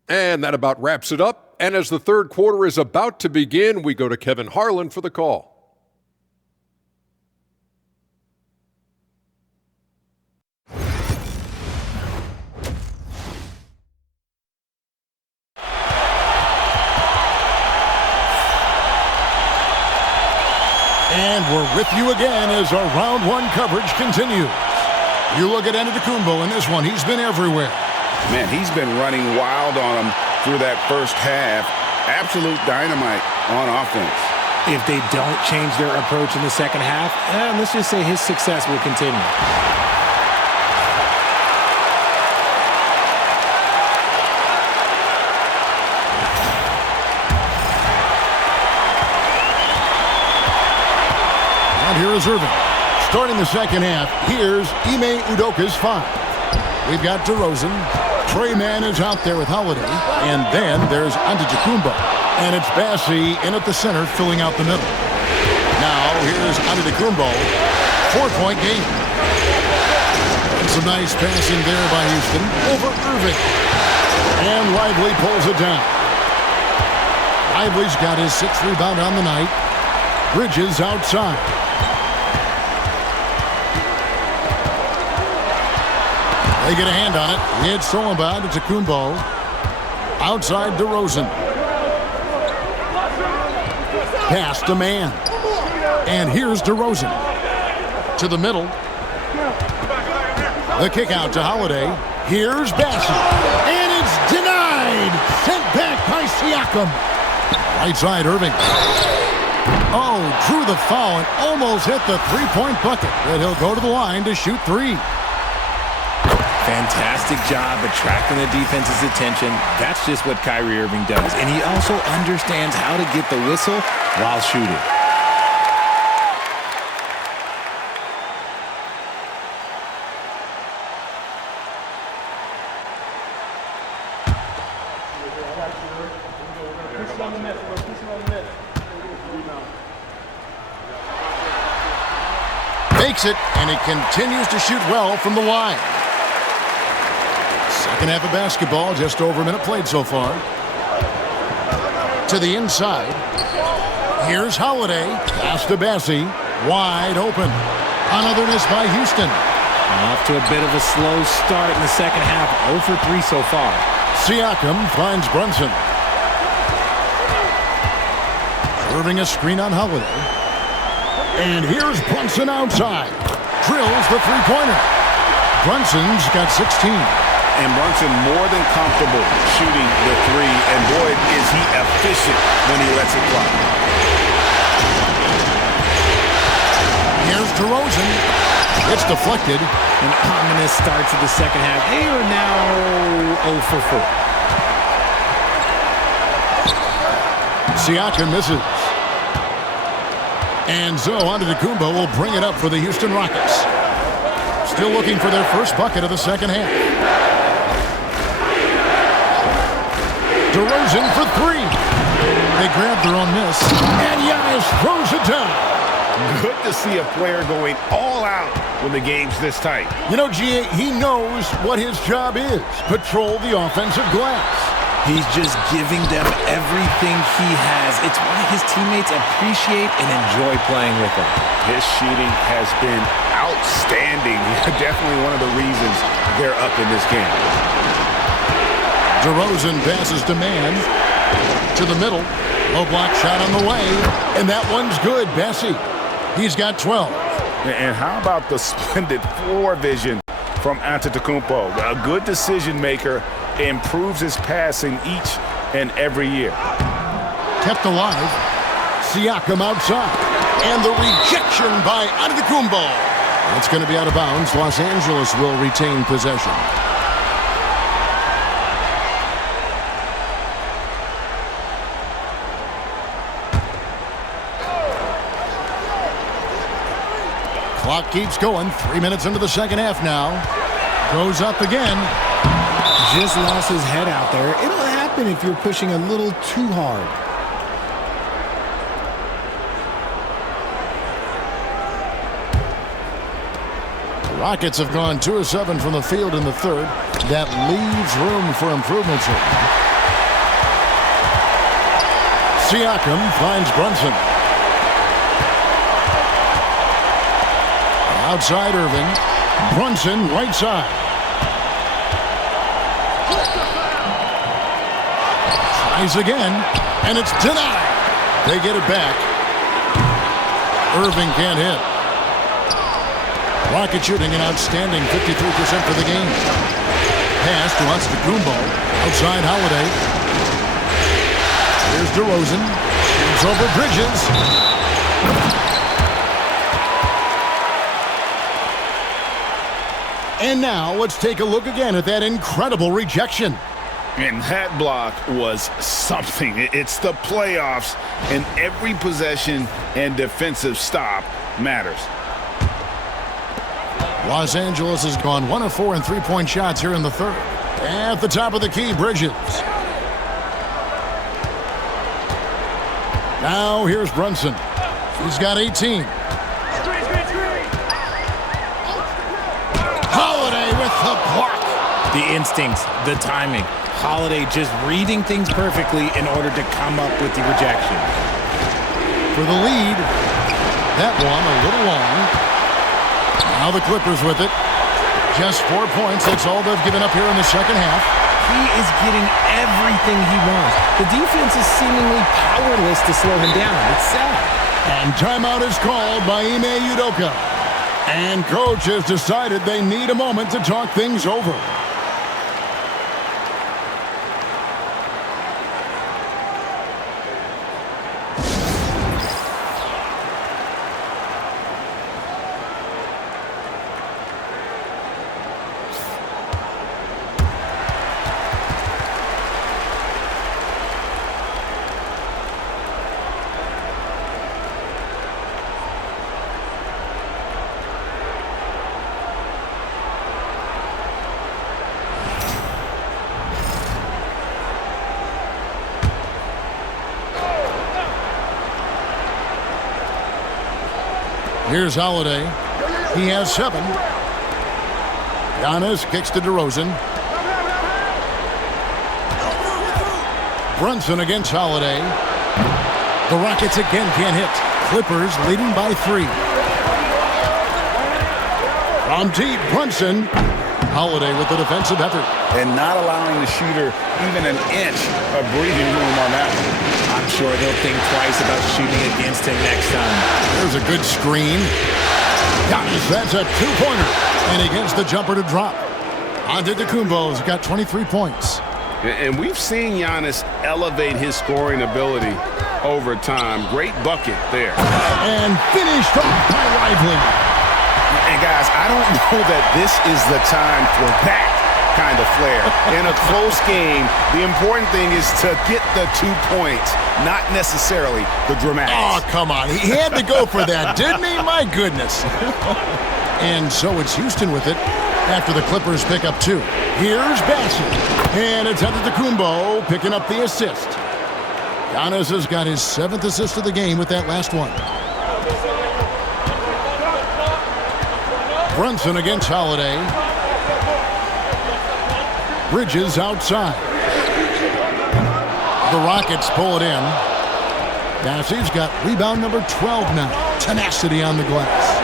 And that about wraps it up. And as the third quarter is about to begin, we go to Kevin Harlan for the call. And we're with you again as our round one coverage continues. You look at Antetokounmpo in this one. He's been everywhere. Man, he's been running wild on him through that first half. Absolute dynamite on offense. If they don't change their approach in the second half, let's just say his success will continue. Here is Irving. Starting the second half, here's Ime Udoka's 5. We've got DeRozan. Trey Mann is out there with Holiday. And then there's Antetokounmpo. And it's Bassi in at the center, filling out the middle. Now, here's Antetokounmpo. 4-point game. And some nice passing there by Houston over Irving. And Lively pulls it down. Lively's got his 6th rebound on the night. Bridges outside. They get a hand on it. It's stolen by Antetokounmpo. Outside DeRozan. Pass to Mann. And here's DeRozan. To the middle. The kick out to Holiday. Here's Bassi. And it's denied. Sent back by Siakam. Right side, Irving. Oh, drew the foul and almost hit the three-point bucket. But he'll go to the line to shoot 3. Fantastic job attracting the defense's attention. That's just what Kyrie Irving does. And he also understands how to get the whistle while shooting. Makes it, and he continues to shoot well from the line. Second half of basketball, just over a minute played so far. To the inside. Here's Holiday. Pass to Bassi. Wide open. Another miss by Houston. Off to a bit of a slow start in the second half. 0 for 3 so far. Siakam finds Brunson. Serving a screen on Holiday. And here's Brunson outside. Drills the three-pointer. Brunson's got 16. And Brunson more than comfortable shooting the 3. And boy, is he efficient when he lets it fly. Here's DeRozan. It's deflected. An ominous start to the second half. They are now 0 for 4. Siakam misses. And so Antetokounmpo will bring it up for the Houston Rockets. Still looking for their first bucket of the second half. DeRozan for 3. They grab their own miss. And Giannis throws it down. Good to see a player going all out when the game's this tight. You know, G.A., he knows what his job is. Patrol the offensive glass. He's just giving them everything he has. It's why his teammates appreciate and enjoy playing with him. His shooting has been outstanding. Definitely one of the reasons they're up in this game. DeRozan passes to Mann. To the middle. Low block shot on the way. And that one's good. Bassi. He's got 12. And how about the splendid floor vision from Antetokounmpo? A good decision maker. Improves his passing each and every year. Kept alive. Siakam outside. And the rejection by Antetokounmpo. It's going to be out of bounds. Los Angeles will retain possession. Clock keeps going. 3 minutes into the second half now. Goes up again. Just lost his head out there. It'll happen if you're pushing a little too hard. The Rockets have gone 2 of 7 from the field in the third. That leaves room for improvements here. Siakam finds Brunson. Outside Irving. Brunson right side. Tries again, and it's denied. They get it back. Irving can't hit. Rocket shooting an outstanding 53% for the game. Pass to Antetokounmpo. Outside Holiday. Here's DeRozan. Shoots over Bridges. And now let's take a look again at that incredible rejection. And that block was something. It's the playoffs, and every possession and defensive stop matters. Los Angeles has gone 1 of 4 in three-point shots here in the third. At the top of the key, Bridges. Now here's Brunson. He's got 18. Holiday with the block. The instincts, the timing. Holiday just reading things perfectly in order to come up with the rejection. For the lead. That one a little long. Now the Clippers with it. Just 4 points. That's all they've given up here in the second half. He is getting everything he wants. The defense is seemingly powerless to slow him down. It's sad. And timeout is called by Ime Udoka. And coach has decided they need a moment to talk things over. Here's Holiday. He has 7. Giannis kicks to DeRozan. Brunson against Holiday. The Rockets again can't hit. Clippers leading by 3. From deep, Brunson. Holiday with the defensive effort. And not allowing the shooter even an inch of breathing room on that one. I'm sure they'll think twice about shooting against him next time. There's a good screen. Giannis, that's a 2-pointer. And he gets the jumper to drop. Antetokounmpo's got 23 points. And we've seen Giannis elevate his scoring ability over time. Great bucket there. And finished off by Lively. And guys, I don't know that this is the time for that kind of flair. In a close game, the important thing is to get the 2 points, not necessarily the dramatics. Oh, come on. He had to go for that, didn't he? My goodness. And so it's Houston with it after the Clippers pick up 2. Here's Bassett. And it's Antetokounmpo picking up the assist. Giannis has got his 7th assist of the game with that last one. Brunson against Holiday. Bridges outside. The Rockets pull it in. Bassey's got rebound number 12 now. Tenacity on the glass.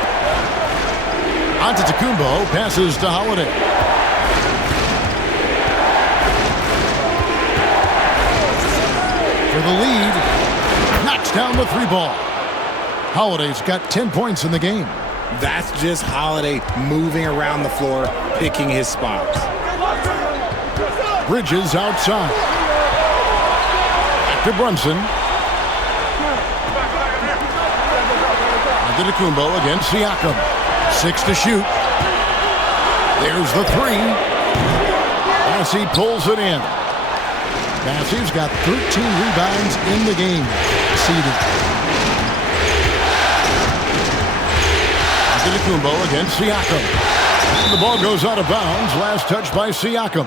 Antetokounmpo passes to Holiday. For the lead. Knocks down the 3-ball. Holiday's got 10 points in the game. That's just Holiday moving around the floor, picking his spots. Bridges outside. Back to Brunson. Antetokounmpo against Siakam. 6 to shoot. There's the 3. Bassey pulls it in. Bassey's got 13 rebounds in the game. Seeded. Antetokounmpo against Siakam. And the ball goes out of bounds. Last touch by Siakam.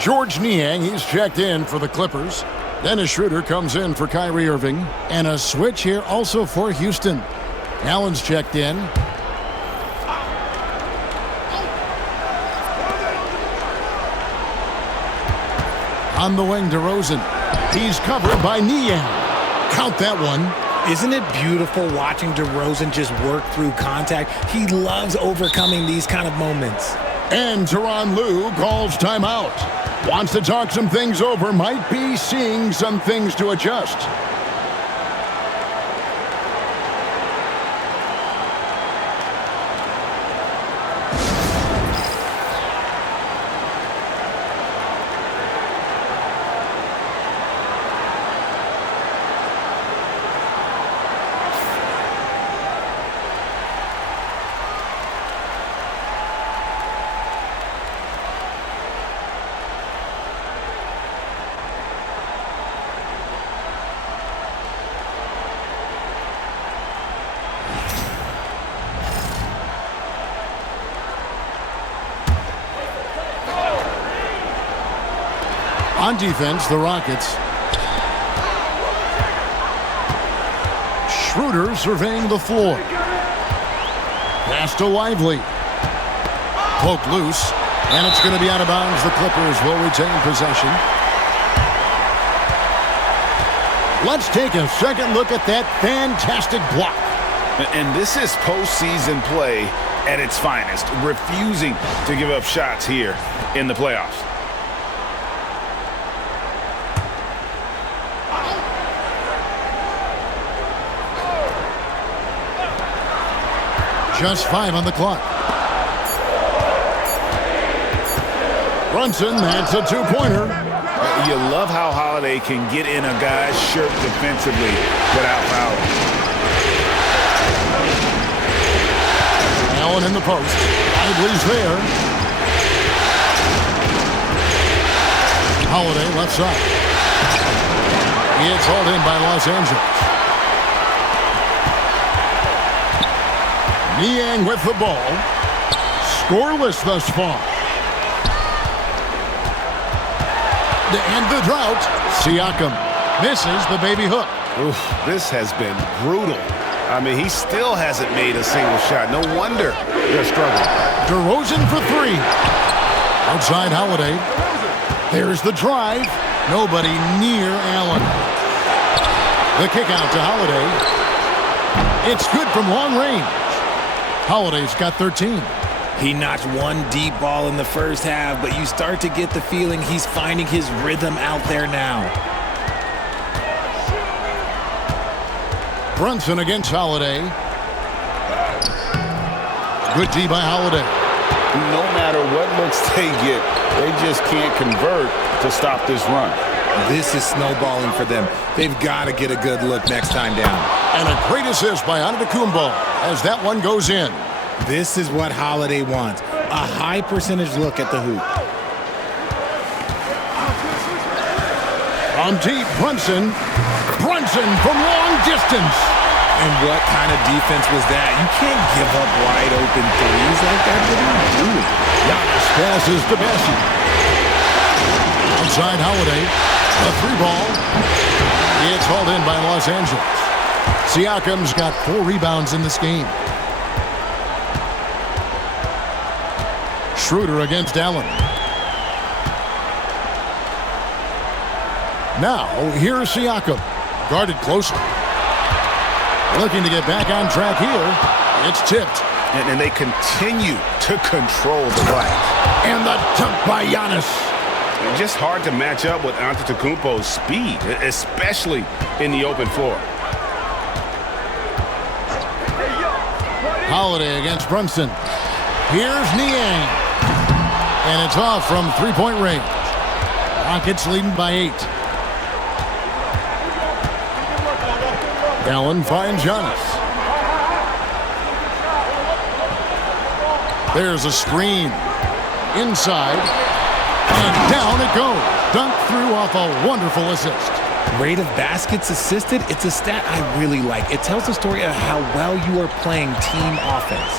George Niang, he's checked in for the Clippers. Dennis Schroeder comes in for Kyrie Irving. And a switch here also for Houston. Allen's checked in. On the wing, DeRozan. He's covered by Niang. Count that one. Isn't it beautiful watching DeRozan just work through contact? He loves overcoming these kind of moments. And Tyronn Lue calls timeout. Wants to talk some things over. Might be seeing some things to adjust. On defense, the Rockets. Schroeder surveying the floor. Pass to Lively. Poked loose, and it's going to be out of bounds. The Clippers will retain possession. Let's take a second look at that fantastic block. And this is postseason play at its finest, refusing to give up shots here in the playoffs. Just 5 on the clock. Brunson, that's a two-pointer. You love how Holiday can get in a guy's shirt defensively without fouling. Allen in the post. Lively's there. Holiday left side. It's hauled in by Los Angeles. Niang with the ball. Scoreless thus far. To end the drought, Siakam misses the baby hook. Oof, this has been brutal. I mean, he still hasn't made a single shot. No wonder they're struggling. DeRozan for 3. Outside Holiday. There's the drive. Nobody near Allen. The kick out to Holiday. It's good from long range. Holiday's got 13. He notched one deep ball in the first half, but you start to get the feeling he's finding his rhythm out there now. Brunson against Holiday. Good D by Holiday. No matter what looks they get, they just can't convert to stop this run. This is snowballing for them. They've got to get a good look next time down. And a great assist by Antetokounmpo as that one goes in. This is what Holiday wants, a high percentage look at the hoop. From deep, Brunson. Brunson from long distance. And what kind of defense was that? You can't give up wide open threes like that. What are you doing? Giannis passes to Bessie. Outside Holiday. A 3-ball. It's hauled in by Los Angeles. Siakam's got 4 rebounds in this game. Schroeder against Allen. Now, here's Siakam. Guarded closer. Looking to get back on track here. It's tipped. And they continue to control the glass. And the dunk by Giannis. It's just hard to match up with Antetokounmpo's speed, especially in the open floor. Holiday against Brunson. Here's Niang. And it's off from 3-point range. Rockets leading by 8. Allen finds Giannis. There's a screen. Inside. And down it goes. Dunked through off a wonderful assist. Rate of baskets assisted, it's a stat I really like. It tells the story of how well you are playing team offense.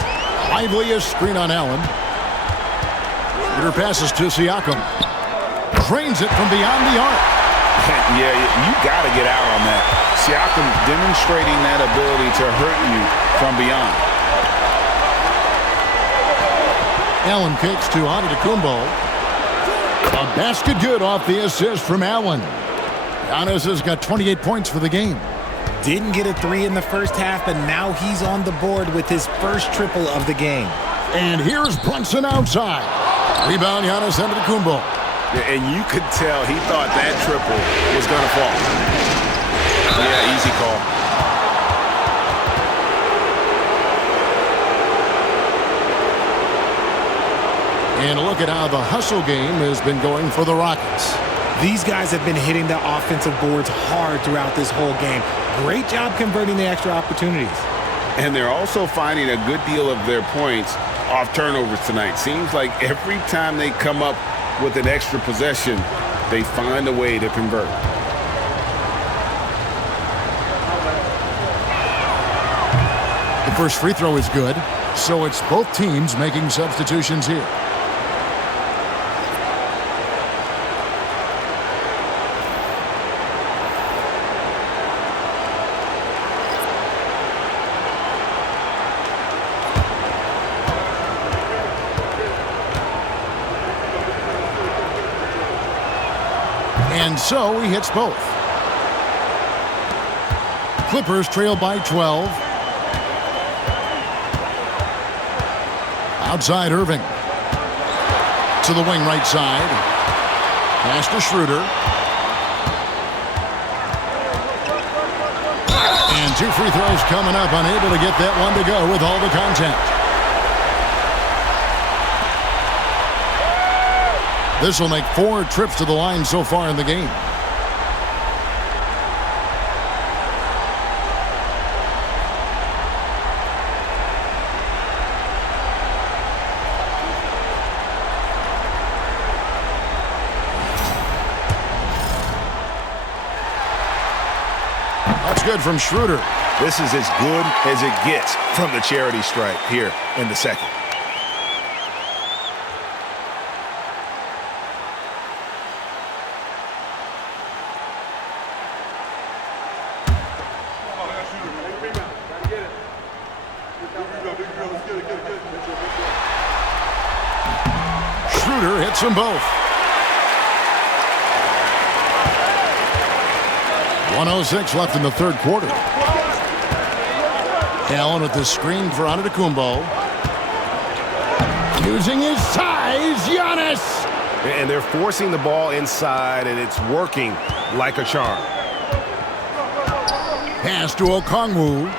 Lively a screen on Allen. Shooter passes to Siakam. Drains it from beyond the arc. Yeah, you got to get out on that. Siakam demonstrating that ability to hurt you from beyond. Allen kicks to Antetokounmpo. A basket good off the assist from Allen. Giannis has got 28 points for the game. Didn't get a 3 in the first half, but now he's on the board with his first triple of the game. And here's Brunson outside. Rebound, Giannis Antetokounmpo. And you could tell he thought that triple was going to fall. Yeah, easy call. And look at how the hustle game has been going for the Rockets. These guys have been hitting the offensive boards hard throughout this whole game. Great job converting the extra opportunities. And they're also finding a good deal of their points off turnovers tonight. Seems like every time they come up with an extra possession, they find a way to convert. The first free throw is good, so it's both teams making substitutions here. And so he hits both. Clippers trail by 12. Outside Irving. To the wing right side. Pass to Schroeder. And 2 free throws coming up. Unable to get that one to go with all the contact. This will make 4 trips to the line so far in the game. That's good from Schroeder. This is as good as it gets from the charity stripe here in the second. Schroeder hits them both. 1:06 left in the third quarter. Allen with the screen for Antetokounmpo. Using his size, Giannis! And they're forcing the ball inside, and it's working like a charm. Pass to Okongwu.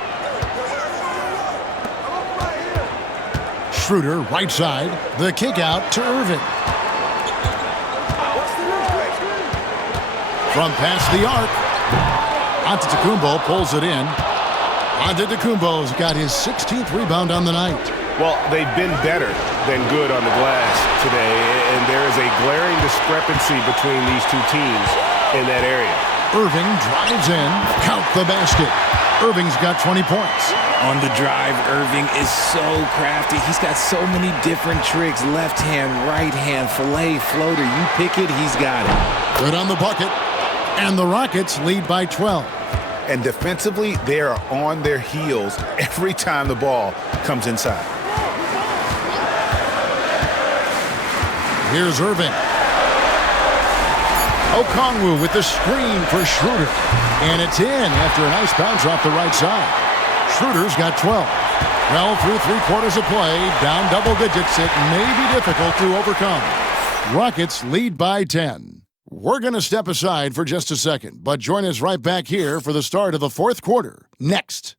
Schroeder, right side. The kick out to Irving. From past the arc. Antetokounmpo pulls it in. Antetokounmpo's got his 16th rebound on the night. Well, they've been better than good on the glass today, and there is a glaring discrepancy between these two teams in that area. Irving drives in. Count the basket. Irving's got 20 points. On the drive, Irving is so crafty. He's got so many different tricks. Left hand, right hand, fillet, floater. You pick it, he's got it. Good on the bucket. And the Rockets lead by 12. And defensively, they are on their heels every time the ball comes inside. Here's Irving. Okongwu with the screen for Schroeder. And it's in after a nice bounce off the right side. Schroeder's got 12. Well, through 3 quarters of play, down double digits, it may be difficult to overcome. Rockets lead by 10. We're going to step aside for just a second, but join us right back here for the start of the fourth quarter. Next.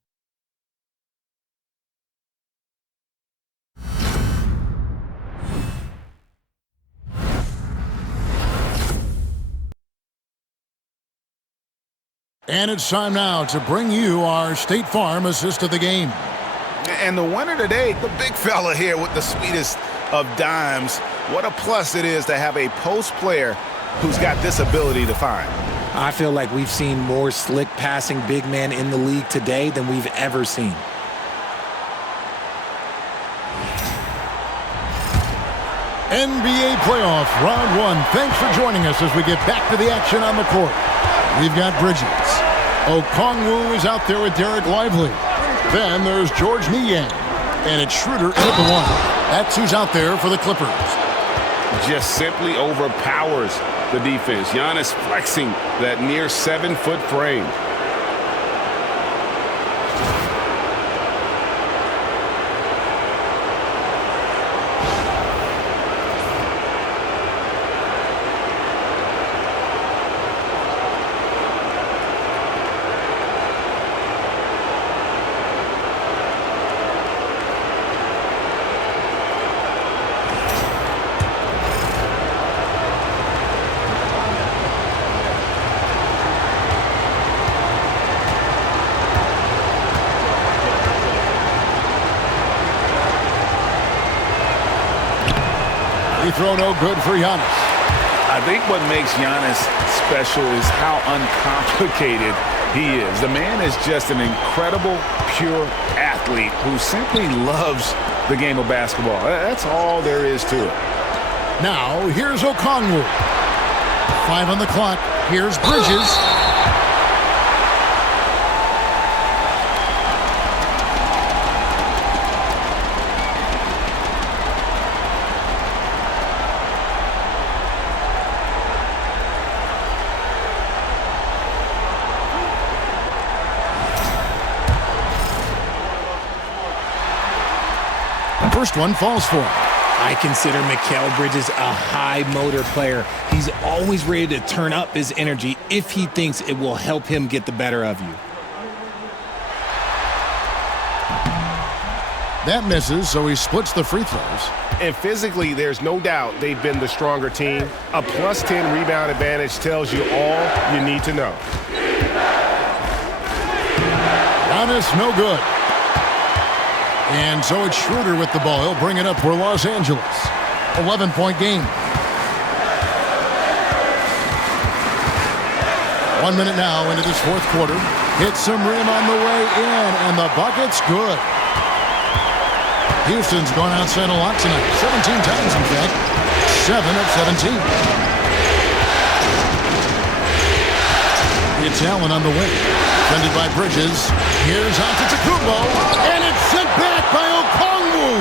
And it's time now to bring you our State Farm assist of the game. And the winner today, the big fella here with the sweetest of dimes. What a plus it is to have a post player who's got this ability to find. I feel like we've seen more slick passing big men in the league today than we've ever seen. NBA playoff round 1. Thanks for joining us as we get back to the action on the court. We've got Bridges. Okongwu is out there with Derek Lively. Then there's George Niang. And it's Schroeder at the 1. That's who's out there for the Clippers. Just simply overpowers the defense. Giannis flexing that near 7-foot frame. Throw no good for Giannis. I think what makes Giannis special is how uncomplicated he is. The man is just an incredible, pure athlete who simply loves the game of basketball. That's all there is to it. Now, here's Okongwu. 5 on the clock. Here's Bridges. first one falls for him. I consider Mikal Bridges a high-motor player. He's always ready to turn up his energy if he thinks it will help him get the better of you. That misses, so he splits the free throws. And physically, there's no doubt they've been the stronger team. A plus 10 rebound advantage tells you all you need to know. Giannis, no good. And so it's Schroeder with the ball. He'll bring it up for Los Angeles. 11-point game. 1 minute now into this fourth quarter. Hits some rim on the way in, and the bucket's good. Houston's gone outside a lot tonight. 17 times, in fact. 7 of 17. It's Allen on the wing. Defended by Bridges. Here's Antetokounmpo. And it's sent back by Okongwu.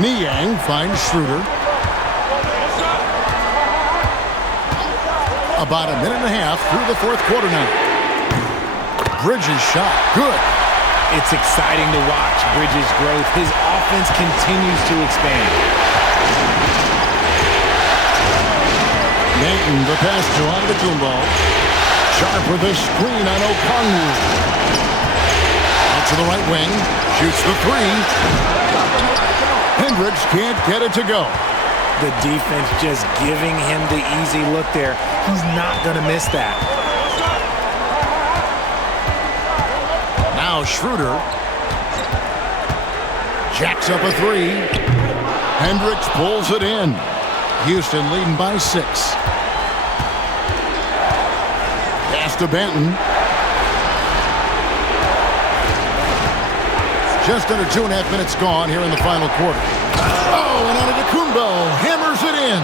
Niang finds Schroeder. About a minute and a half through the fourth quarter now. Bridges shot. Good. It's exciting to watch Bridges' growth. His offense continues to expand. Nanton, the pass to Antetokounmpo. Sharp with a screen on Okongwu. Out to the right wing. Shoots the three. Hendricks can't get it to go. The defense just giving him the easy look there. He's not going to miss that. Now Schroeder jacks up a three. Hendricks pulls it in. Houston leading by 6. Pass to Benton. Just under 2.5 minutes gone here in the final quarter. Oh, and Antetokounmpo hammers it in.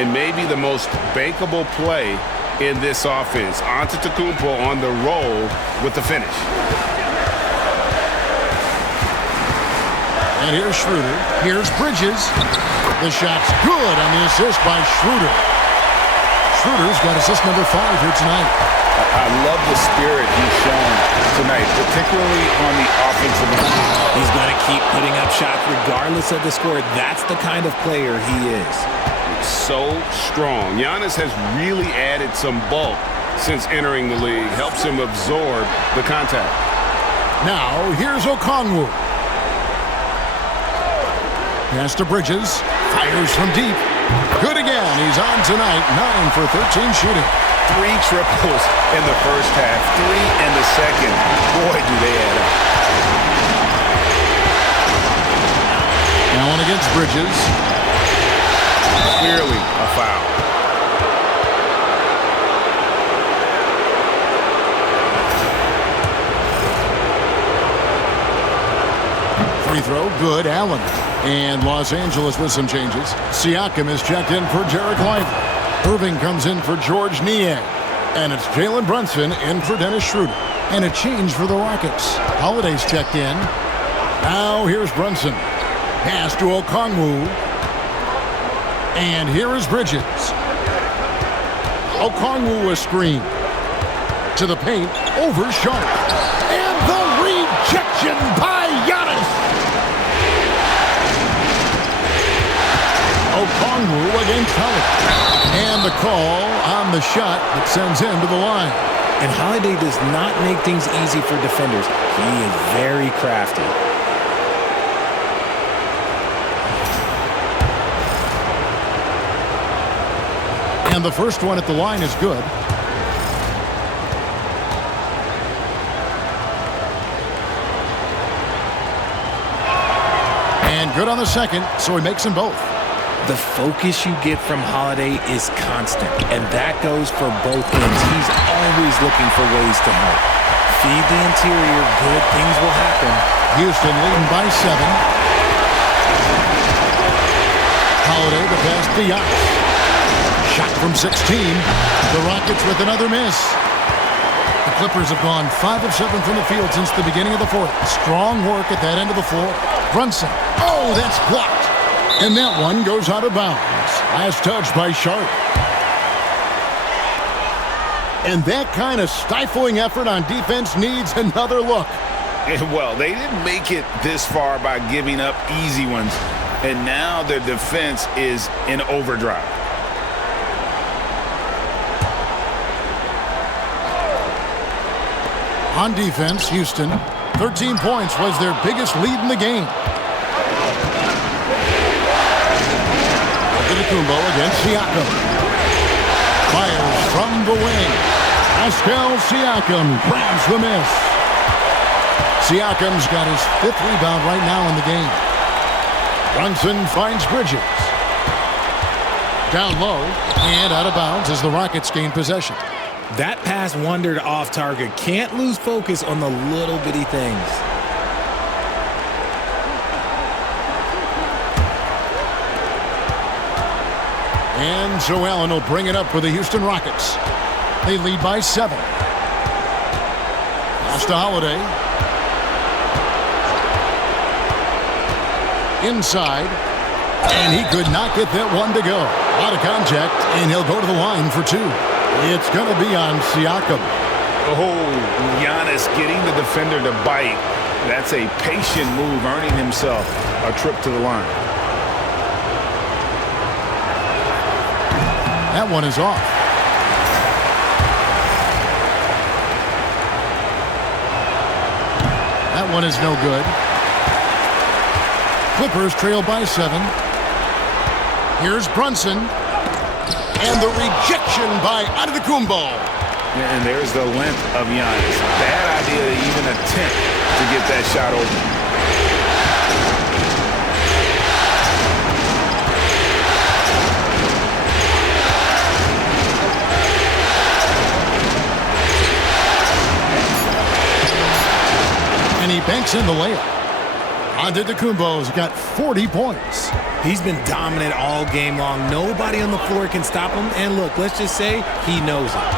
It may be the most bankable play in this offense. Antetokounmpo on the roll with the finish. And here's Schroeder. Here's Bridges. The shot's good on the assist by Schroeder. Schroeder's got assist number 5 here tonight. I love the spirit he's shown tonight, particularly on the offensive end. He's going to keep putting up shots regardless of the score. That's the kind of player he is. So strong. Giannis has really added some bulk since entering the league. Helps him absorb the contact. Now, here's Okongwu. Pass to Bridges. Fires from deep. Good again. He's on tonight. 9 for 13 shooting. 3 triples in the first half. 3 in the second. Boy, do they add up. Allen against Bridges. Clearly a foul. Free throw, good. Allen. And Los Angeles with some changes. Siakam is checked in for Jarrett Lively. Irving comes in for George Niang. And it's Jalen Brunson in for Dennis Schroeder. And a change for the Rockets. Holiday's checked in. Now here's Brunson. Pass to Okongwu. And here is Bridges. Okongwu a screen. To the paint, over Sharp. And the rejection by Giannis. Okongwu against Holiday. And the call on the shot that sends him to the line. And Holiday does not make things easy for defenders. He is very crafty. And the first one at the line is good. And good on the second, so he makes them both. The focus you get from Holiday is constant, and that goes for both ends. He's always looking for ways to help. Feed the interior, good things will happen. Houston leading by 7. Holiday the pass to Giannis. Shot from 16. The Rockets with another miss. The Clippers have gone 5 of 7 from the field since the beginning of the fourth. Strong work at that end of the floor. Brunson. Oh, that's blocked. And that one goes out of bounds. Last touch by Sharp. And that kind of stifling effort on defense needs another look. Well, they didn't make it this far by giving up easy ones, and now their defense is in overdrive. On defense, Houston, 13 points was their biggest lead in the game. Kumbo against Siakam. Fires from the wing. Pascal Siakam grabs the miss. Siakam's got his 5th rebound right now in the game. Brunson finds Bridges. Down low and out of bounds as the Rockets gain possession. That pass wandered off target. Can't lose focus on the little bitty things. And Joe Allen will bring it up for the Houston Rockets. They lead by 7. Pass to Holiday. Inside. And he could not get that one to go. Out of contact, and he'll go to the line for 2. It's going to be on Siakam. Oh, Giannis getting the defender to bite. That's a patient move, earning himself a trip to the line. That one is off. That one is no good. Clippers trail by 7. Here's Brunson. And the rejection by Antetokounmpo. And there's the length of Giannis. Bad idea to even attempt to get that shot open. And he banks in the layup. Antetokounmpo's got 40 points. He's been dominant all game long. Nobody on the floor can stop him. And look, let's just say he knows it.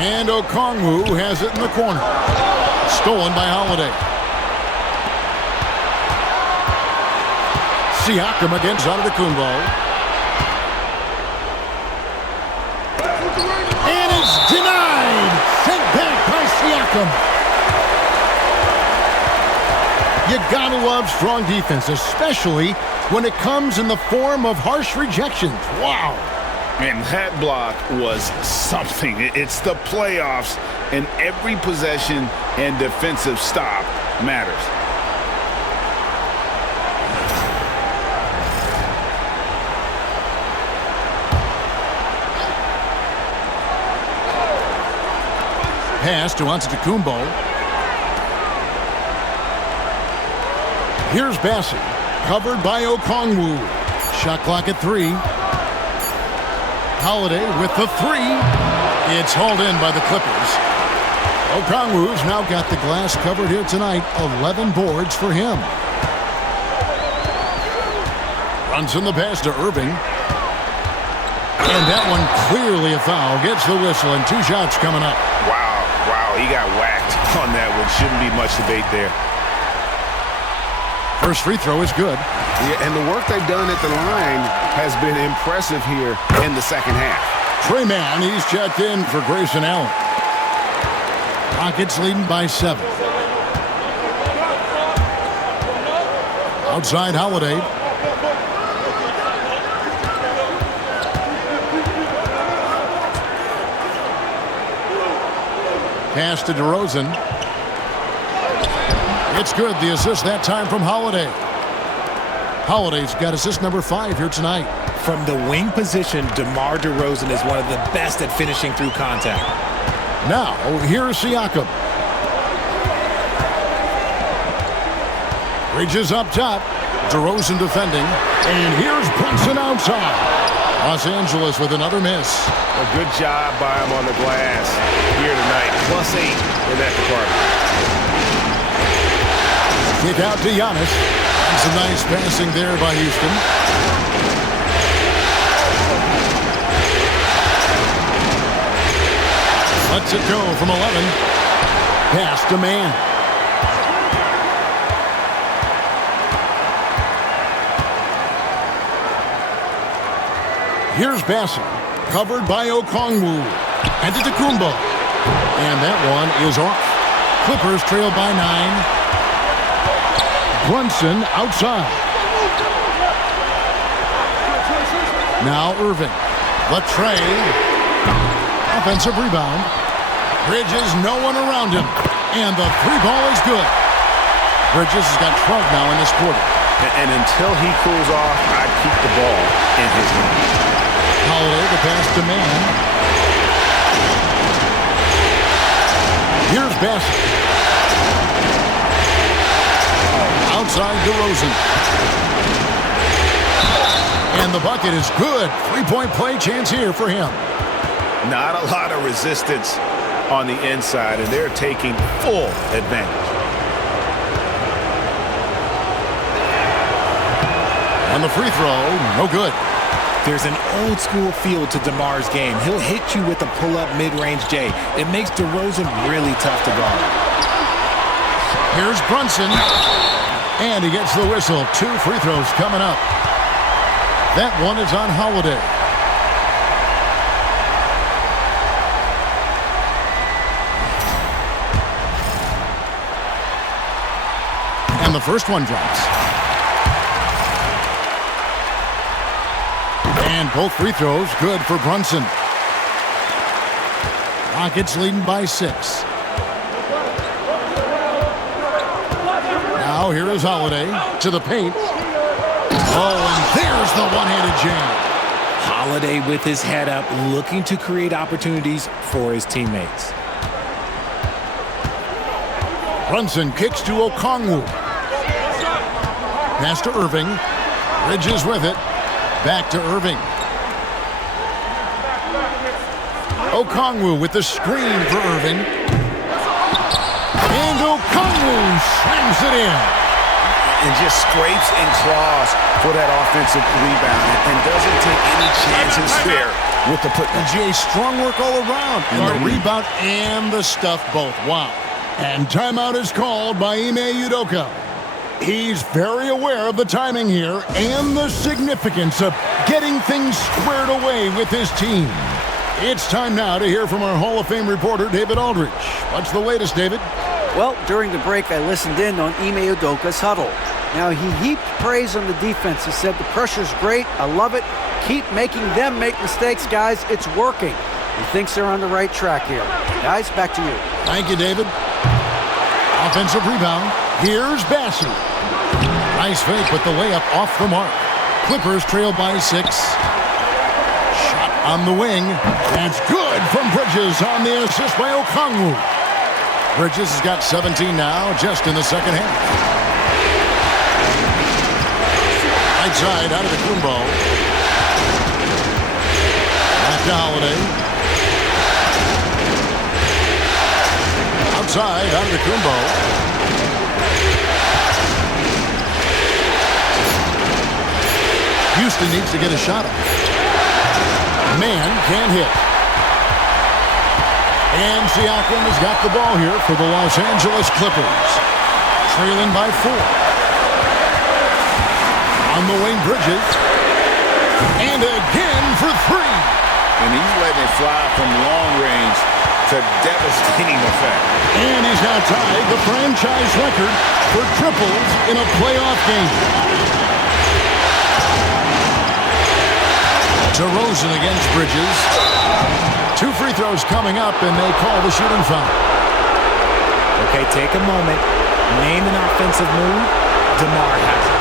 And Okongwu has it in the corner. Stolen by Holiday. Siakam against Antetokounmpo. And it's denied. Sent back by Siakam. You gotta love strong defense, especially when it comes in the form of harsh rejections. Wow. And that block was something. It's the playoffs, and every possession and defensive stop matters. Pass to Antetokounmpo. Here's Bassey, covered by Okongwu. Shot clock at 3. Holiday with the 3. It's hauled in by the Clippers. Okongwu's now got the glass covered here tonight. 11 boards for him. Runs in the pass to Irving. And that one clearly a foul. Gets the whistle and 2 shots coming up. Wow, he got whacked on that one. Shouldn't be much debate there. First free throw is good. Yeah, and the work they've done at the line has been impressive here in the second half. Trey Mann, he's checked in for Grayson Allen. Rockets leading by 7. Outside Holiday. Pass to DeRozan. It's good. The assist that time from Holiday. Holiday's got assist number 5 here tonight. From the wing position, DeMar DeRozan is one of the best at finishing through contact. Now, here's Siakam. Reaches up top. DeRozan defending. And here's Brunson outside. Los Angeles with another miss. A good job by him on the glass here tonight. +8 in that department. Kick out to Giannis. And some nice passing there by Houston. Lets it go from 11. Pass to Mann. Here's Bassey. Covered by Okongwu. Antetokounmpo. And that one is off. Clippers trail by 9. Brunson outside. Now Irving. Latrey. Offensive rebound. Bridges, no one around him. And the three ball is good. Bridges has got 12 now in this quarter. And until he cools off, I'd keep the ball in his hand. Holiday, the pass to man. Here's Bassett. Outside DeRozan. And the bucket is good. Three-point play chance here for him. Not a lot of resistance on the inside, and they're taking full advantage. On the free throw, no good. There's an old-school feel to DeMar's game. He'll hit you with a pull-up mid-range J. It makes DeRozan really tough to guard. Here's Brunson. And he gets the whistle. 2 free throws coming up. That one is on Holiday. And the first one drops. And both free throws good for Brunson. Rockets leading by 6. Now here is Holiday to the paint. Oh, and there's the one-handed jam. Holiday with his head up, looking to create opportunities for his teammates. Brunson kicks to Okongwu. Pass to Irving. Bridges with it. Back to Irving. Okongwu with the screen for Irving. And Okongwu slams it in. And just scrapes and claws for that offensive rebound and doesn't take any chances there with the putback. And Jay, strong work all around. And the rebound and the stuff both. Wow. And timeout is called by Ime Udoka. He's very aware of the timing here and the significance of getting things squared away with his team. It's time now to hear from our Hall of Fame reporter, David Aldridge. What's the latest, David? Well, during the break, I listened in on Ime Udoka's huddle. Now, he heaped praise on the defense. He said, the pressure's great. I love it. Keep making them make mistakes, guys. It's working. He thinks they're on the right track here. Guys, back to you. Thank you, David. Offensive rebound. Here's Bassett. Nice fake, but the layup off the mark. Clippers trail by 6. Shot on the wing. That's good from Bridges on the assist by Okongwu. Bridges has got 17 now, just in the second half. Right side out of the Kumbo. Back to Holiday. Outside out of the Kumbo. Houston needs to get a shot off. Man can't hit. And Siakam has got the ball here for the Los Angeles Clippers. Trailing by 4. On the wing, Bridges. And again for 3. And he's letting it fly from long range to devastating effect. And he's now tied the franchise record for triples in a playoff game. DeRozan against Bridges. 2 free throws coming up, and they call the shooting foul. Okay, take a moment. Name an offensive move. DeMar has it.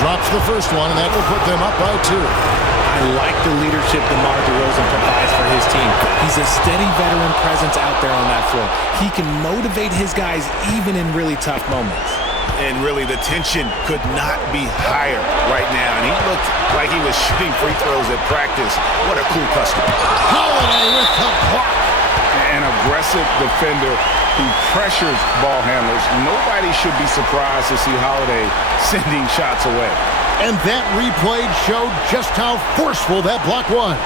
Drops the first one, and that will put them up by 2. I like the leadership DeMar DeRozan provides for his team. He's a steady veteran presence out there on that floor. He can motivate his guys even in really tough moments. And really, the tension could not be higher right now. And he looked like he was shooting free throws at practice. What a cool customer. Holiday with the block. An aggressive defender who pressures ball handlers. Nobody should be surprised to see Holiday sending shots away. And that replay showed just how forceful that block was.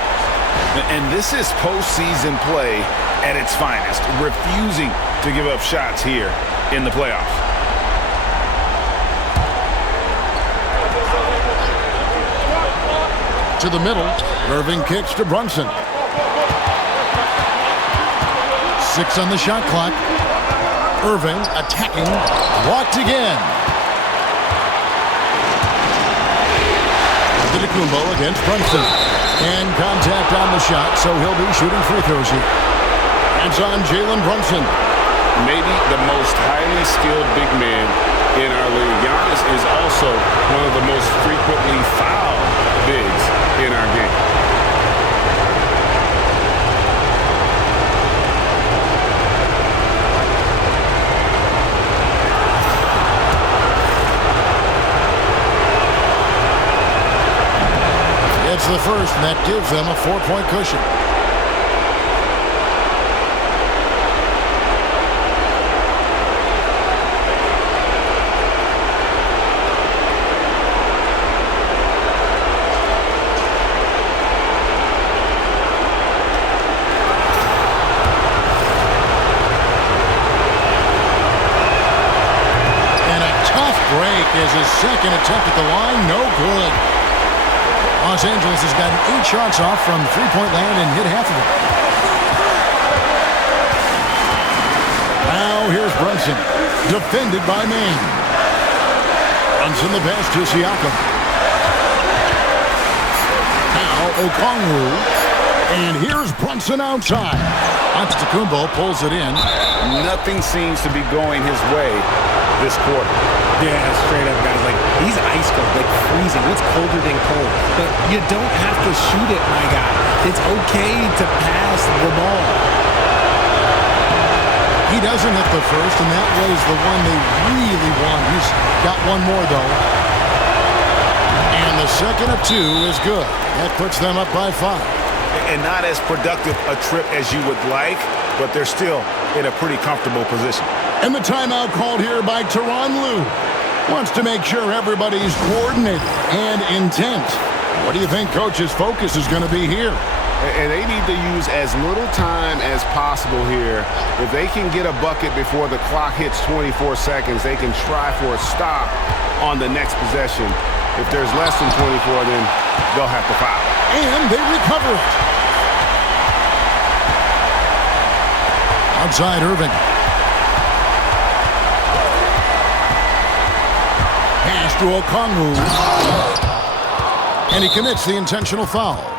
And this is postseason play at its finest, refusing to give up shots here in the playoffs. To the middle, Irving kicks to Brunson. 6 on the shot clock. Irving attacking, blocked again. Antetokounmpo against Brunson. And contact on the shot, so he'll be shooting free throws here. Hands on Jalen Brunson. Maybe the most highly skilled big man in our league. Giannis is also one of the most frequently fouled bigs in our game. It's the first, and that gives them a 4-point cushion. And a tough break is his second attempt at the line. No good. Los Angeles has gotten 8 shots off from three-point land and hit half of it. Now here's Brunson, defended by Maine. Brunson the pass to Siakam. Now Okongwu, and here's Brunson outside. Antetokounmpo pulls it in. Nothing seems to be going his way this quarter. Yeah, straight up, guys. Like, he's ice cold, like freezing. What's colder than cold? But you don't have to shoot it, my guy. It's okay to pass the ball. He doesn't hit the first, and that was the one they really won. He's got one more, though. And the second of 2 is good. That puts them up by 5. And not as productive a trip as you would like, but they're still in a pretty comfortable position. And the timeout called here by Tyronn Lue. Wants to make sure everybody's coordinated and intent. What do you think Coach's focus is going to be here? And they need to use as little time as possible here. If they can get a bucket before the clock hits 24 seconds, they can try for a stop on the next possession. If there's less than 24, then they'll have to foul. And they recover it. Outside Irving. Pass to Okongwu. And he commits the intentional foul.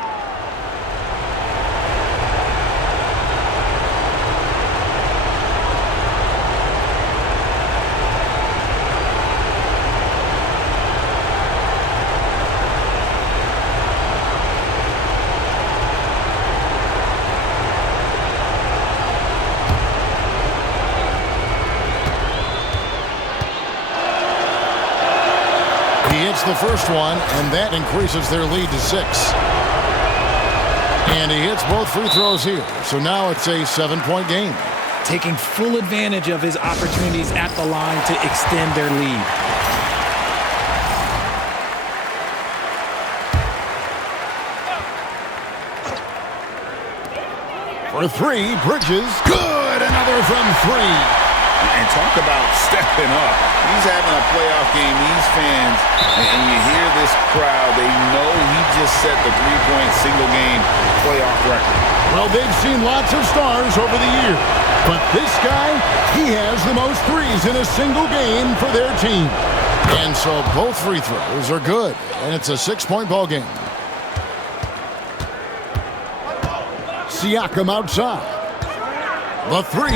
The first one, and that increases their lead to 6. And he hits both free throws here, so now it's a 7-point game. Taking full advantage of his opportunities at the line to extend their lead. For 3, Bridges, good, another from 3. And talk about stepping up. He's having a playoff game. These fans, and you hear this crowd, they know he just set the 3-point single-game playoff record. Well, they've seen lots of stars over the years, but this guy, he has the most threes in a single game for their team. And so both free throws are good, and it's a 6-point ball game. Siakam outside. The 3.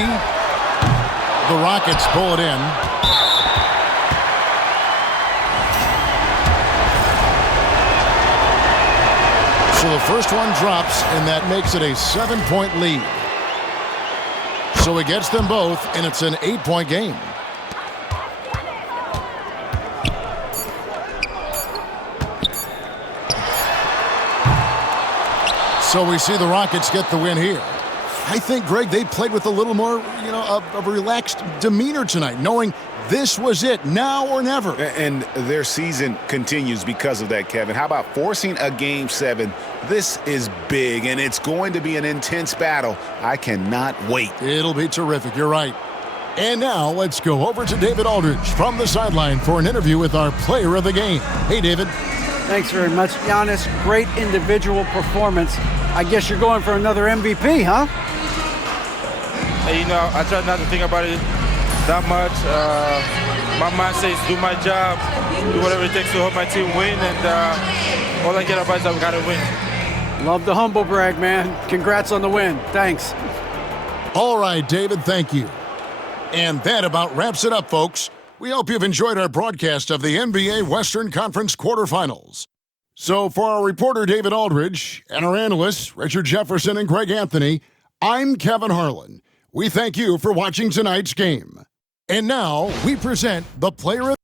The Rockets pull it in. So the first one drops, and that makes it a 7-point lead. So he gets them both, and it's an 8-point game. So we see the Rockets get the win here. I think, Greg, they played with a little more, of a relaxed demeanor tonight, knowing this was it, now or never. And their season continues because of that, Kevin. How about forcing a Game 7? This is big, and it's going to be an intense battle. I cannot wait. It'll be terrific. You're right. And now let's go over to David Aldridge from the sideline for an interview with our player of the game. Hey, David. Thanks very much, Giannis. Great individual performance. I guess you're going for another MVP, huh? Hey, I try not to think about it that much. My mind says do my job, do whatever it takes to help my team win, and all I care about is that we got to win. Love the humble brag, man. Congrats on the win. Thanks. All right, David, thank you. And that about wraps it up, folks. We hope you've enjoyed our broadcast of the NBA Western Conference quarterfinals. So for our reporter, David Aldridge, and our analysts, Richard Jefferson and Greg Anthony, I'm Kevin Harlan. We thank you for watching tonight's game. And now we present the player of